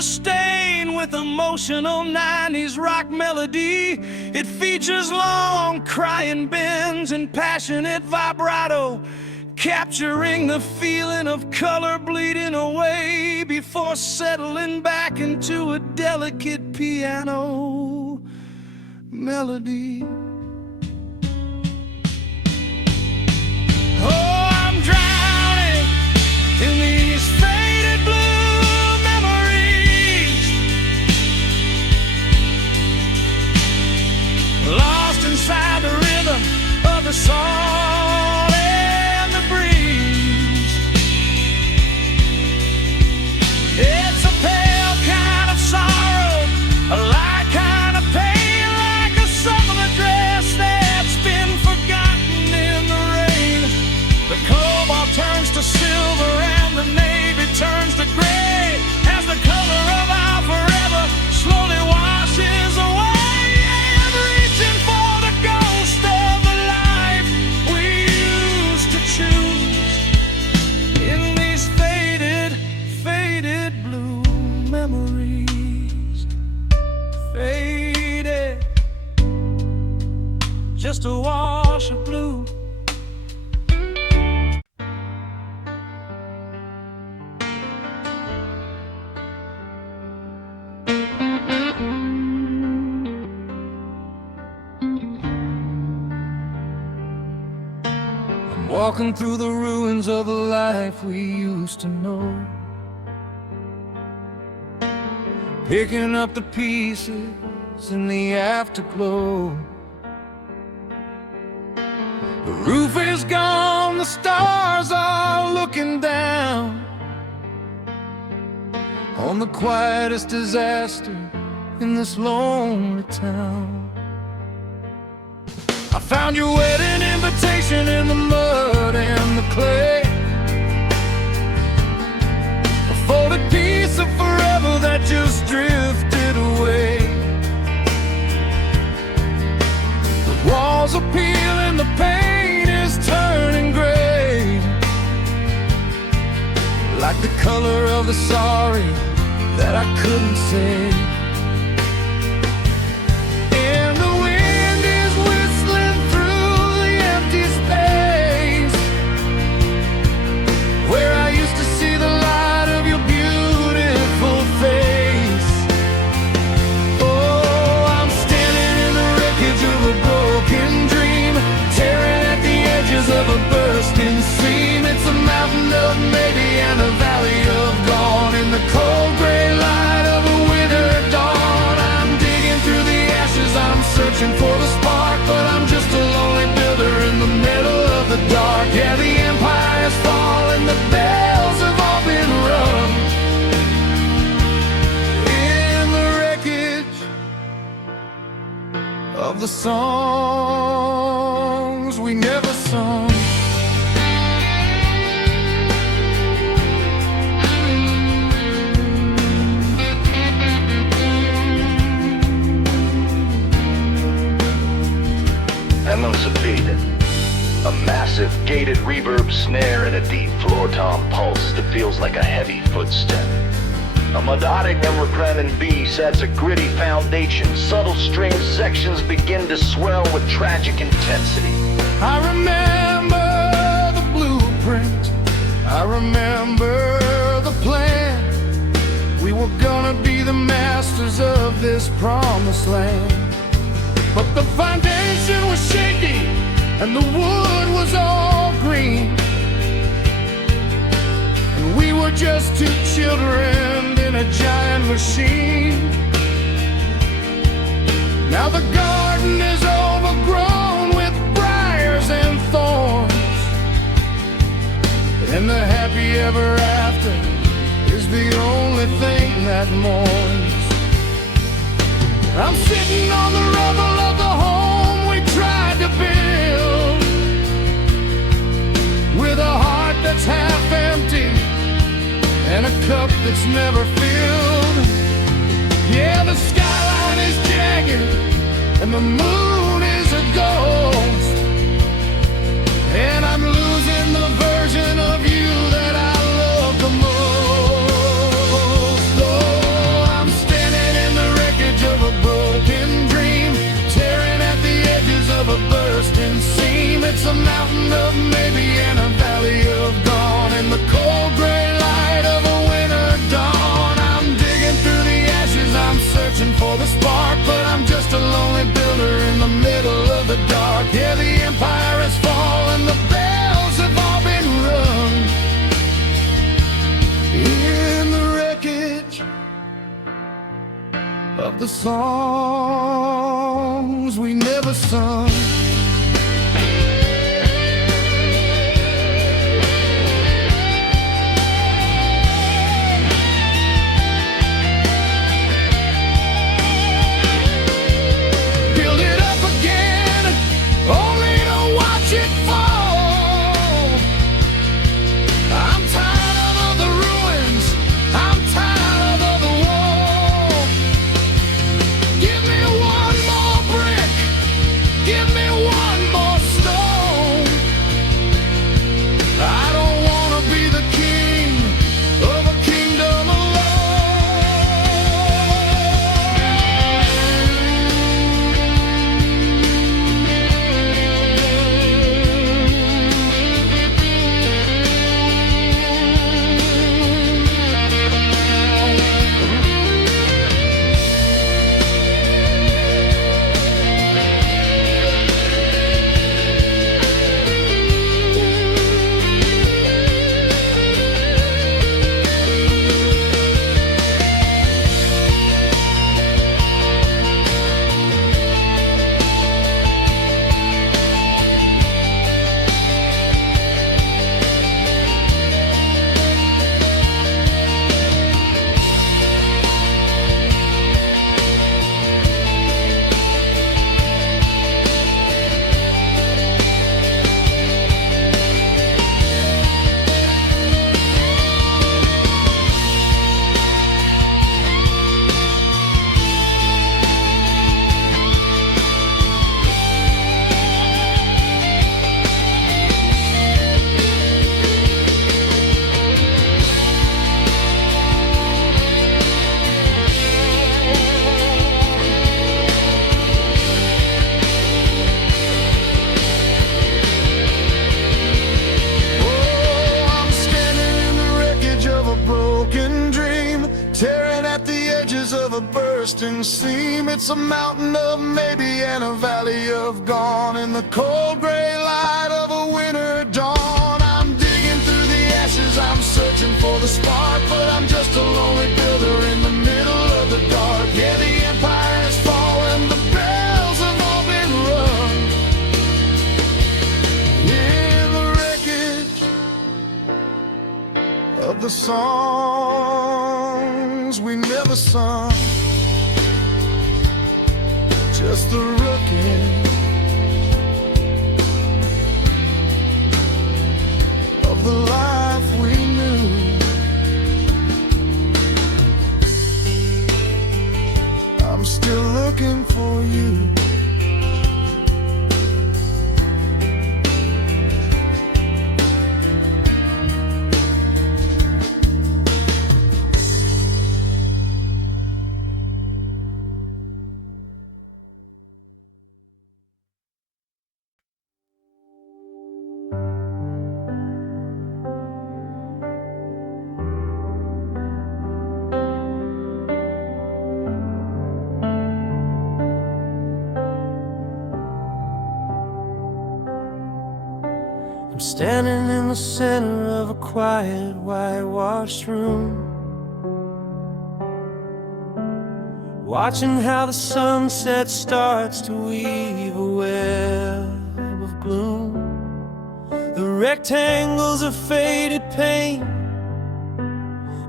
sustained with emotional 90s rock melody. It features long crying bends and passionate vibrato, capturing the feeling of color bleeding away before settling back into a delicate piano melody. Oh, I'm drowning in these faded blue memories, lost inside the rhythm of the song and the breeze. It's a pale kind of sorrow, a light kind of pain, like a summer dress that's been forgotten in the rain. The cobalt turns to silver and the navy turns to gray as the color of our forever slowly washes away. And reaching for the ghost of the life we used to choose in these faded, faded blue memories. Faded, just a wash of blue. Walking through the ruins of a life we used to know, picking up the pieces in the afterglow. The roof is gone, the stars are looking down on the quietest disaster in this lonely town. I found your wedding invitation in the mud and the clay, a folded piece of forever that just drifted away. The walls are peeling, the paint is turning gray, like the color of the sorry that I couldn't say. Of a bursting seam, it's a mountain of maybe and a valley of gone. In the cold gray light of a winter dawn, I'm digging through the ashes, I'm searching for the spark, but I'm just a lonely builder in the middle of the dark. Yeah, the empire has fallen, the bells have all been rung in the wreckage of the songs we never sung. Anthems of beat, a massive gated reverb snare and a deep floor tom pulse that feels like a heavy footstep. A melodic number cramming B sets a gritty foundation. Subtle string sections begin to swell with tragic intensity. I remember the blueprint, I remember the plan. We were gonna be the masters of this promised land. But the foundation was shaky and the wood was all green, and we were just two children in a giant machine. Now the garden is overgrown with briars and thorns, and the happy ever after is the only thing that mourns. I'm sitting on the rubble of the home we tried to build, with a heart that's half empty and a cup that's never filled. Yeah, the skyline is jagged and the moon is a ghost, and I'm losing the version of you that I love the most. Oh, the songs we never sung. Build it up again, only to watch it fall. I'm tired of the ruins, I'm tired of the wall. Give me one more brick, give me one more stone. I don't wanna be the king of a kingdom of a bursting seam. It's a mountain of maybe and a valley of gone, in the cold gray light of a winter dawn. I'm digging through the ashes, I'm searching for the spark, but I'm just a lonely builder in the middle of the dark. Yeah, the empire has fallen, the bells have all been rung. In the wreckage of the songs we never sung, just the wreckage of the life we knew. I'm still looking for you. Standing in the center of a quiet, whitewashed room, watching how the sunset starts to weave a web of gloom. The rectangles of faded paint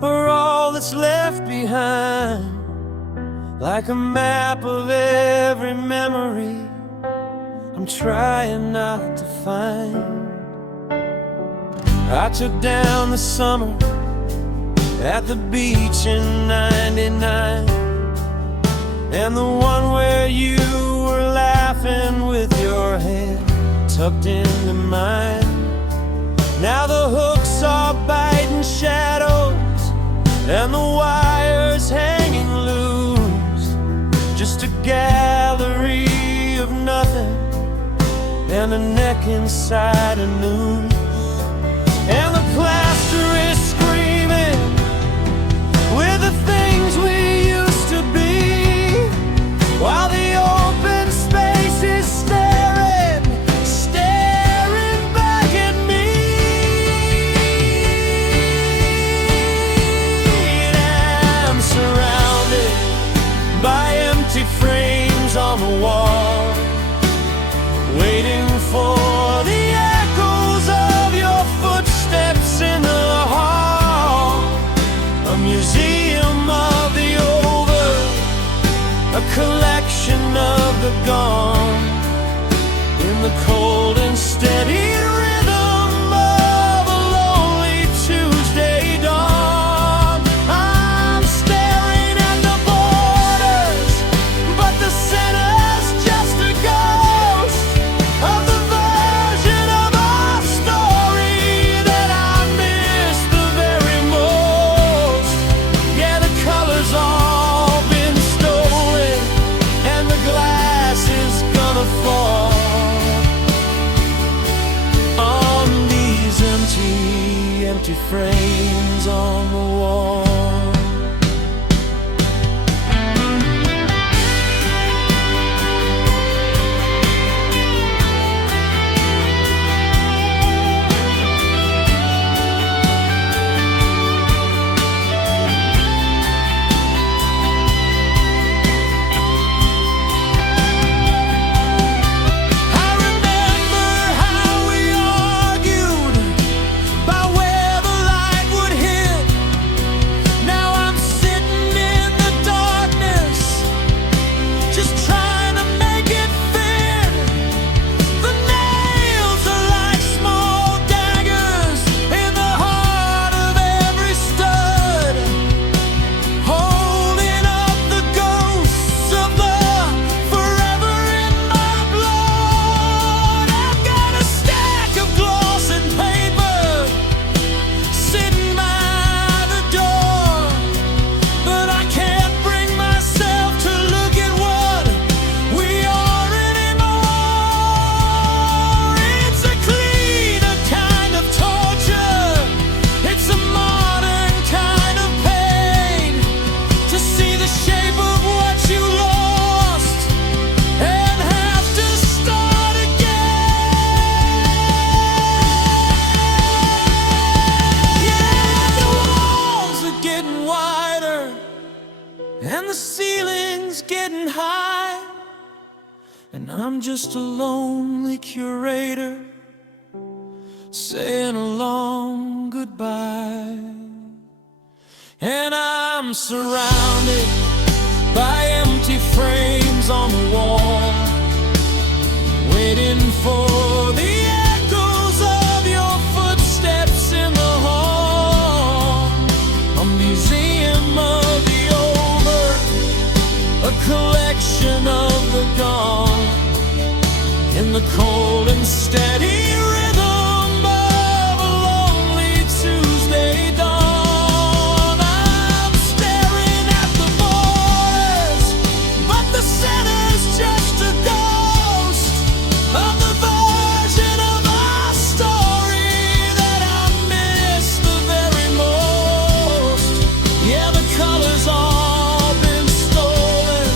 are all that's left behind, like a map of every memory I'm trying not to find. I took down the summer at the beach in '99, and the one where you were laughing with your head tucked into mine. Now the hooks are biting shadows and the wires hanging loose, just a gallery of nothing and a neck inside a noose. And the plaster is screaming with the things we used to be, while the open space is staring back at me. And I'm surrounded by empty frames on the wall. Just a lonely curator saying a long goodbye. And I'm surrounded by empty frames on the wall, waiting for the echoes of your footsteps in the hall. A museum of the over, a collection of the gone, in the cold and steady rhythm of a lonely Tuesday dawn. I'm staring at the borders, but the center's just a ghost of the version of our story that I miss the very most. Yeah, the colors all been stolen,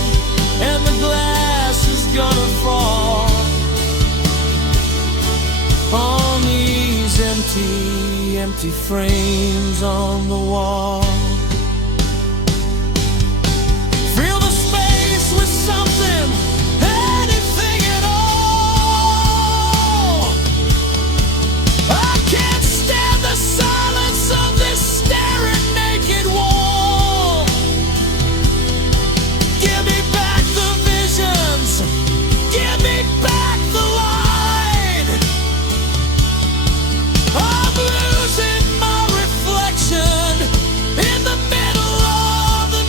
and the glass is gonna fall on these empty frames on the wall. Fill the space with something, anything at all. I can't stand the silence of this staring naked wall. Give me back the visions, give me back the light. I'm losing my reflection in the middle of the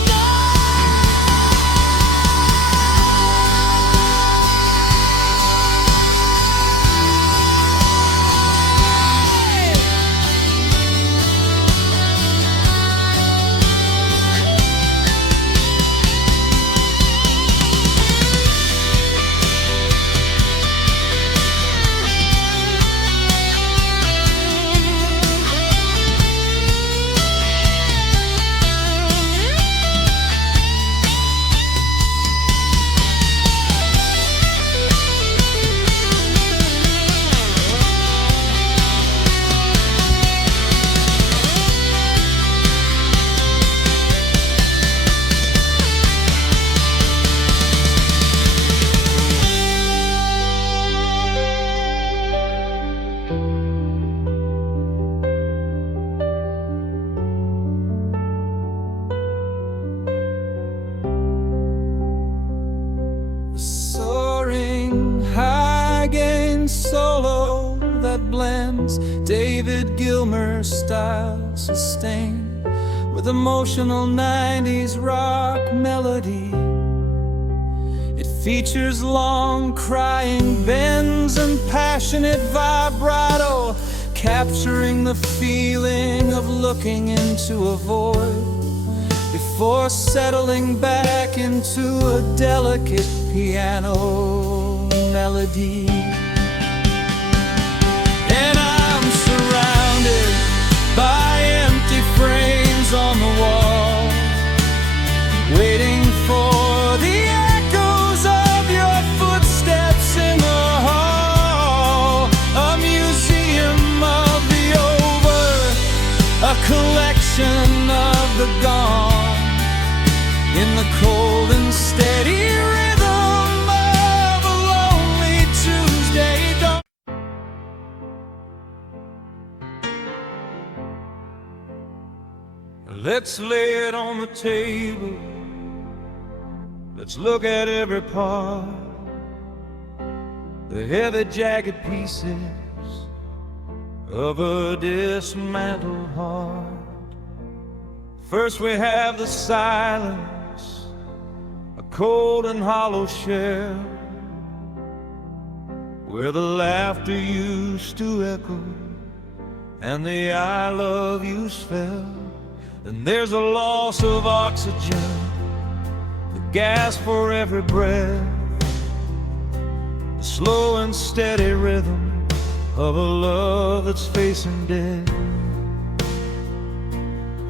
soaring high gain solo that blends David Gilmour style sustained with emotional 90s rock melody. It features long crying bends and passionate vibrato, capturing the feeling of looking into a void before settling back into a delicate piano melody. And I'm surrounded by Let's lay it on the table. Let's look at every part, the heavy jagged pieces of a dismantled heart. First we have the silence, a cold and hollow shell, where the laughter used to echo and the I love yous fell. Then there's a loss of oxygen, the gas for every breath, the slow and steady rhythm of a love that's facing death.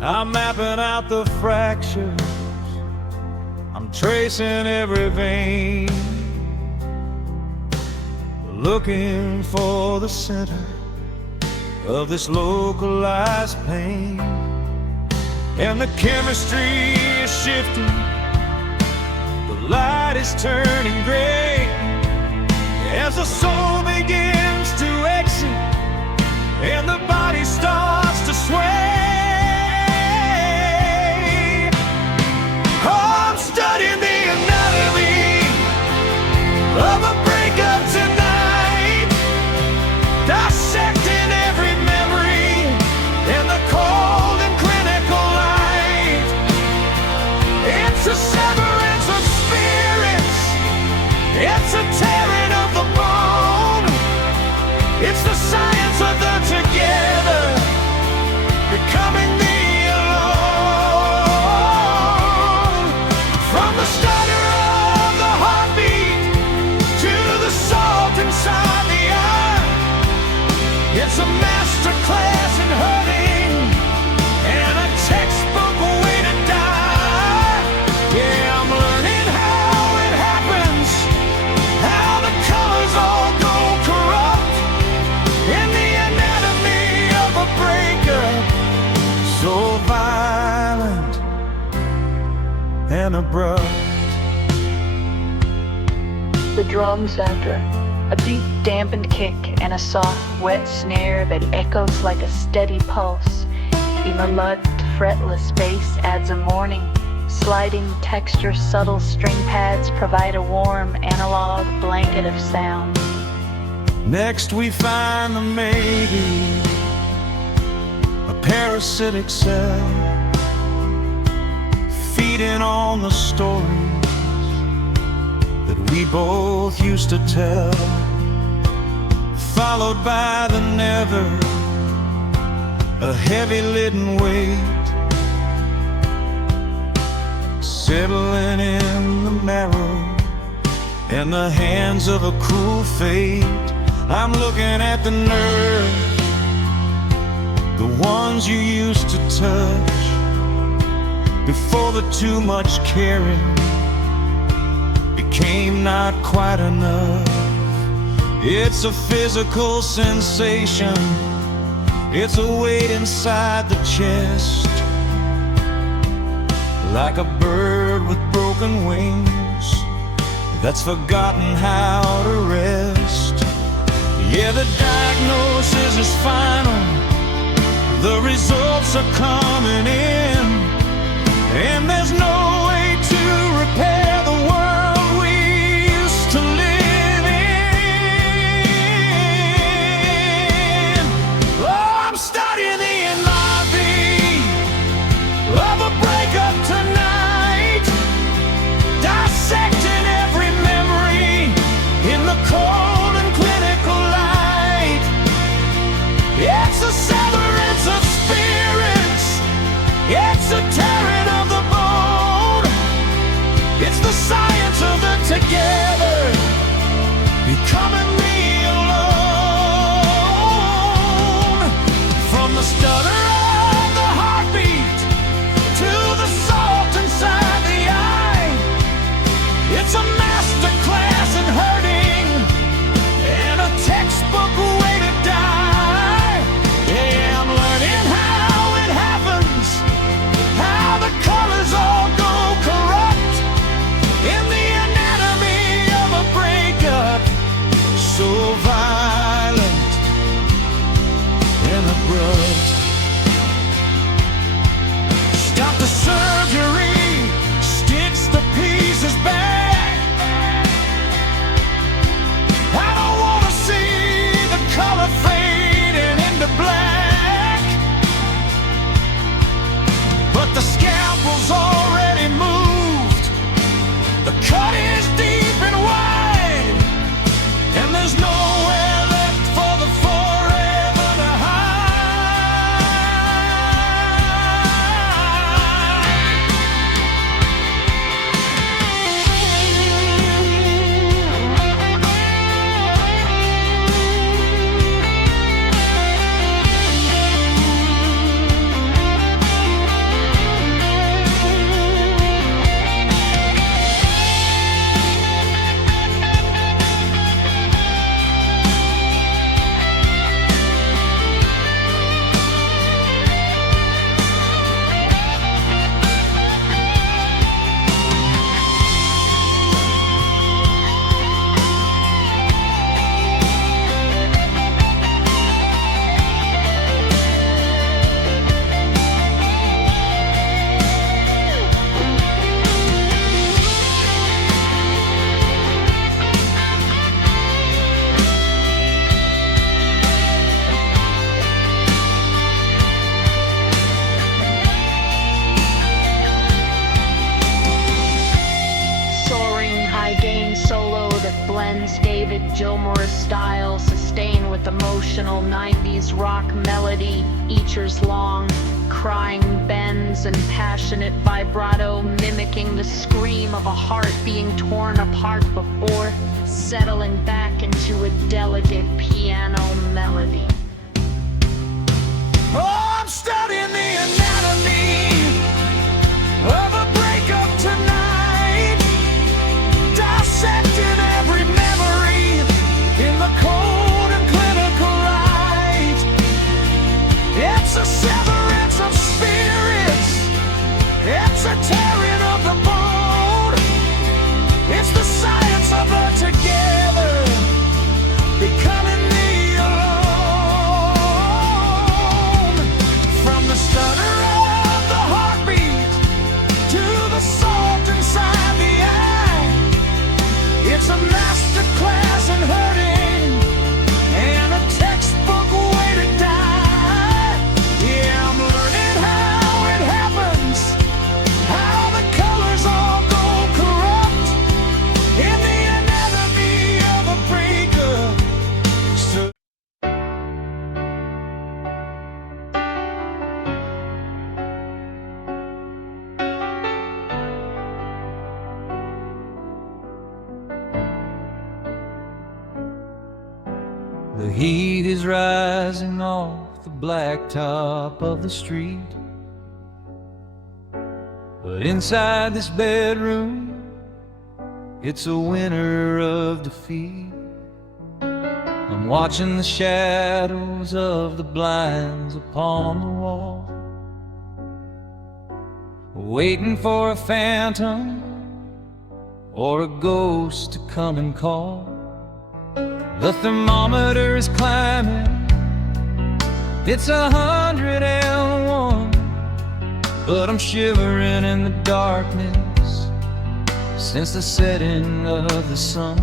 I'm mapping out the fractures, I'm tracing every vein, looking for the center of this localized pain. And the chemistry is shifting, the light is turning gray, as the soul begins to exit and the body starts to sway. Oh, I'm studying the anatomy of a breakup tonight, dissecting every memory in the cold and clinical light. It's a severance of spirits, it's a tearing of the bone, it's the science of the together becoming the alone. From the stutter of the heartbeat to the salt inside the eye, it's a master class in hurting and a textbook way to die. Yeah, I'm learning how it happens, how the colors all go corrupt in the anatomy of a breakup, so violent and abrupt. The drums after a deep dampened kick and a soft wet snare that echoes like a steady pulse. In the lugged fretless bass adds a mourning, sliding texture subtle string pads provide a warm analog blanket of sound. Next we find the maybe, a parasitic cell, feeding on the stories that we both used to tell, followed by the never, a heavy laden weight, settling in the marrow in the hands of a cruel fate. I'm looking at the nerves, the ones you used to touch before the too much caring became not quite enough. It's a physical sensation, it's a weight inside the chest, like a bird with broken wings that's forgotten how to rest. Yeah, the diagnosis is final, the results are coming in, and there's no way to repair the world we used to live in. Oh, I'm studying the NIV of a breakup tonight, dissecting every memory in the cold and clinical light. It's a severance of spirits, it's a tearing of the bone, it's the science of the together becoming the alone. From the stutter of the heartbeat to the salt inside the eye, it's a master class in hurting and a textbook way to die. Yeah, I'm learning how it happens, how the colors all go corrupt in the anatomy Gilmore style, sustained with emotional 90s rock melody, eachers long, crying bends and passionate vibrato, mimicking the scream of a heart being torn apart before settling back into a delicate piano melody. Oh, I'm studying the anatomy of a breakup tonight, dissecting every memory in the cold and clinical light. It's a severance of spirits, it's a tearing of the bone, it's the science of the together becoming the alone. From the stutter of the heartbeat to the salt inside the eye, it's a master class in hurting and a textbook way to die. Yeah, I'm learning how it happens, how the colors all go corrupt in the anatomy of a breakup. So the heat is rising off the blacktop of the street, but inside this bedroom, it's a winter of defeat. I'm watching the shadows of the blinds upon the wall, waiting for a phantom or a ghost to come and call. The thermometer is climbing, it's 101, but I'm shivering in the darkness since the setting of the sun.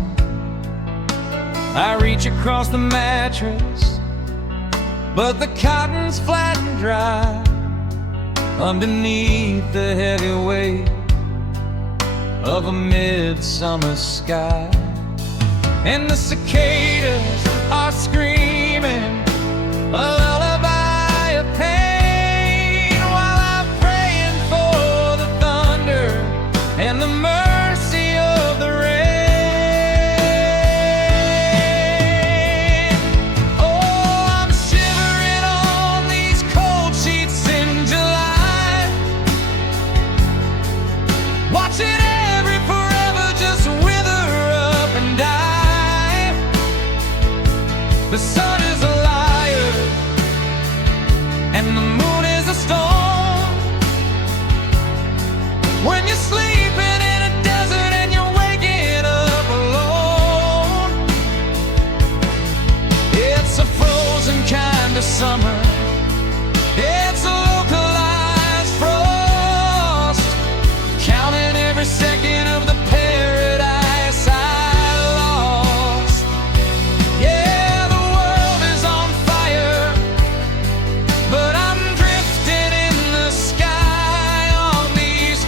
I reach across the mattress, but the cotton's flat and dry underneath the heavy weight of a midsummer sky. And the cicadas are screaming a lullaby of pain, while I'm praying for the thunder and the mercy of the rain. Oh, I'm shivering on these cold sheets in July, watching every forever just wither up and die. The sun is a liar and the moon is a storm. When you're sleeping in a desert and you're waking up alone, it's a frozen kind of summer, it's a localized frost, counting every second of the paradise I lost. Yeah, the world is on fire, but I'm drifting in the sky on these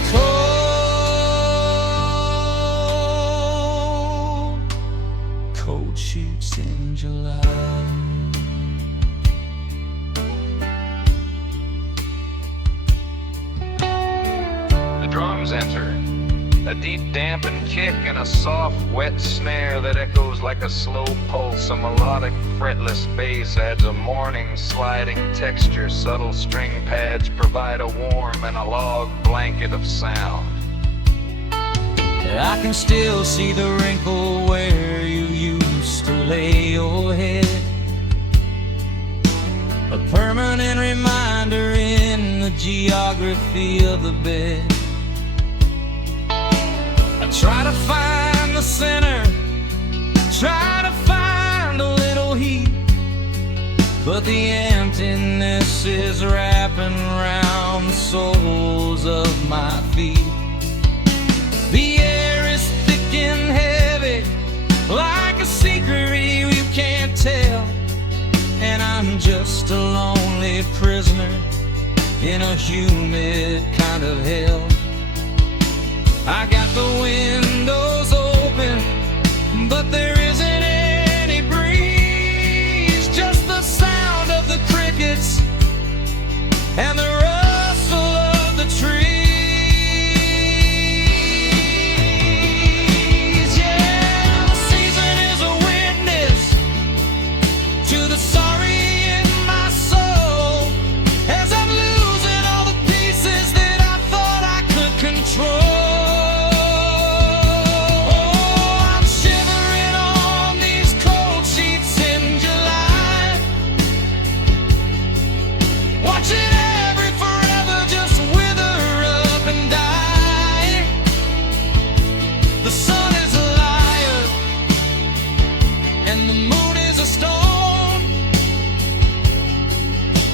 cold sheets in July. The drums enter, a deep dampened kick and a soft, wet snare that echoes like a slow pulse. A melodic, fretless bass adds a morning, sliding texture. Subtle string pads provide a warm analog blanket of sound. I can still see the wrinkle where you used to lay your head, a permanent reminder in the geography of the bed. I try to find the center, try to find a little heat, but the emptiness is wrapping around the soles of my feet. The air is thick and heavy, like a secret you can't tell, and I'm just a lonely prisoner in a humid kind of hell. I got the windows open, but there isn't lights and the rustle of the trees. Yeah, the season is a witness to the sorry in my soul as I'm losing all the pieces that I thought I could control.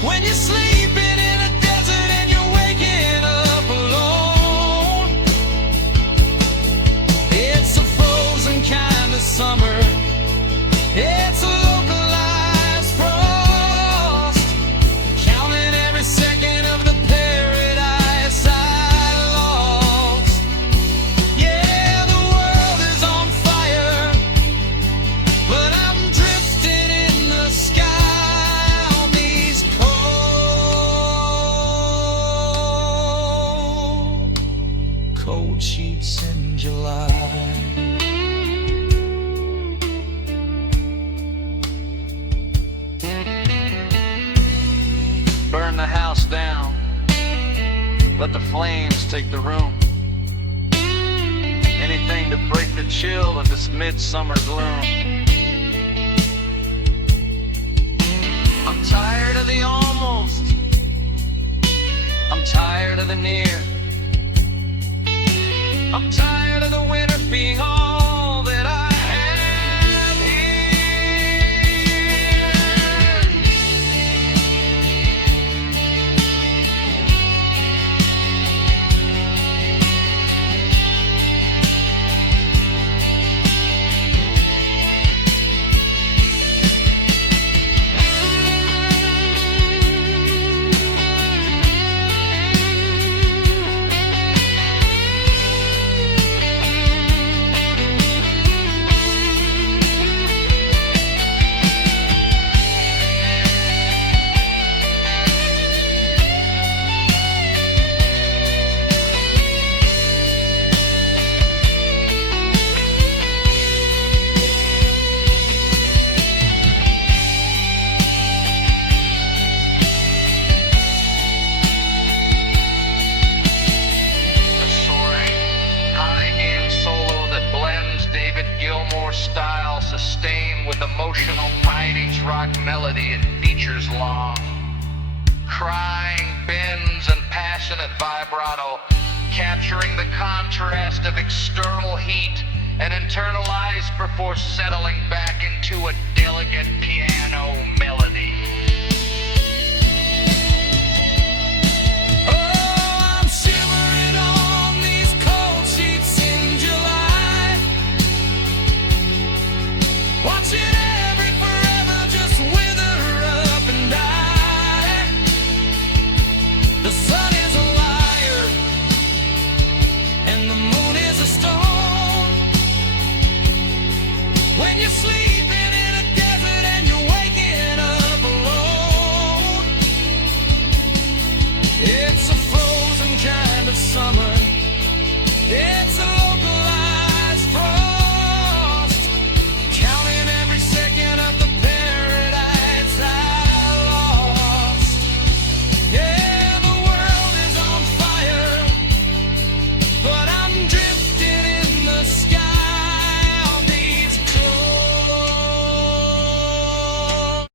When you're sleeping in a desert and you're waking up alone, it's a frozen kind of summer. It's a localized frost, counting every second of the paradise I lost. Yeah, the world is on fire, but I'm drifting in the sky. Cold sheets in July. Burn the house down, let the flames take the room. Anything to break the chill of this midsummer gloom. I'm tired of the almost, I'm tired of the near. I'm tired of the winter being all that I have style sustained with emotional pride, each rock melody and features long. Crying bends and passionate vibrato, capturing the contrast of external heat and internalized before settling back into a delicate piano melody.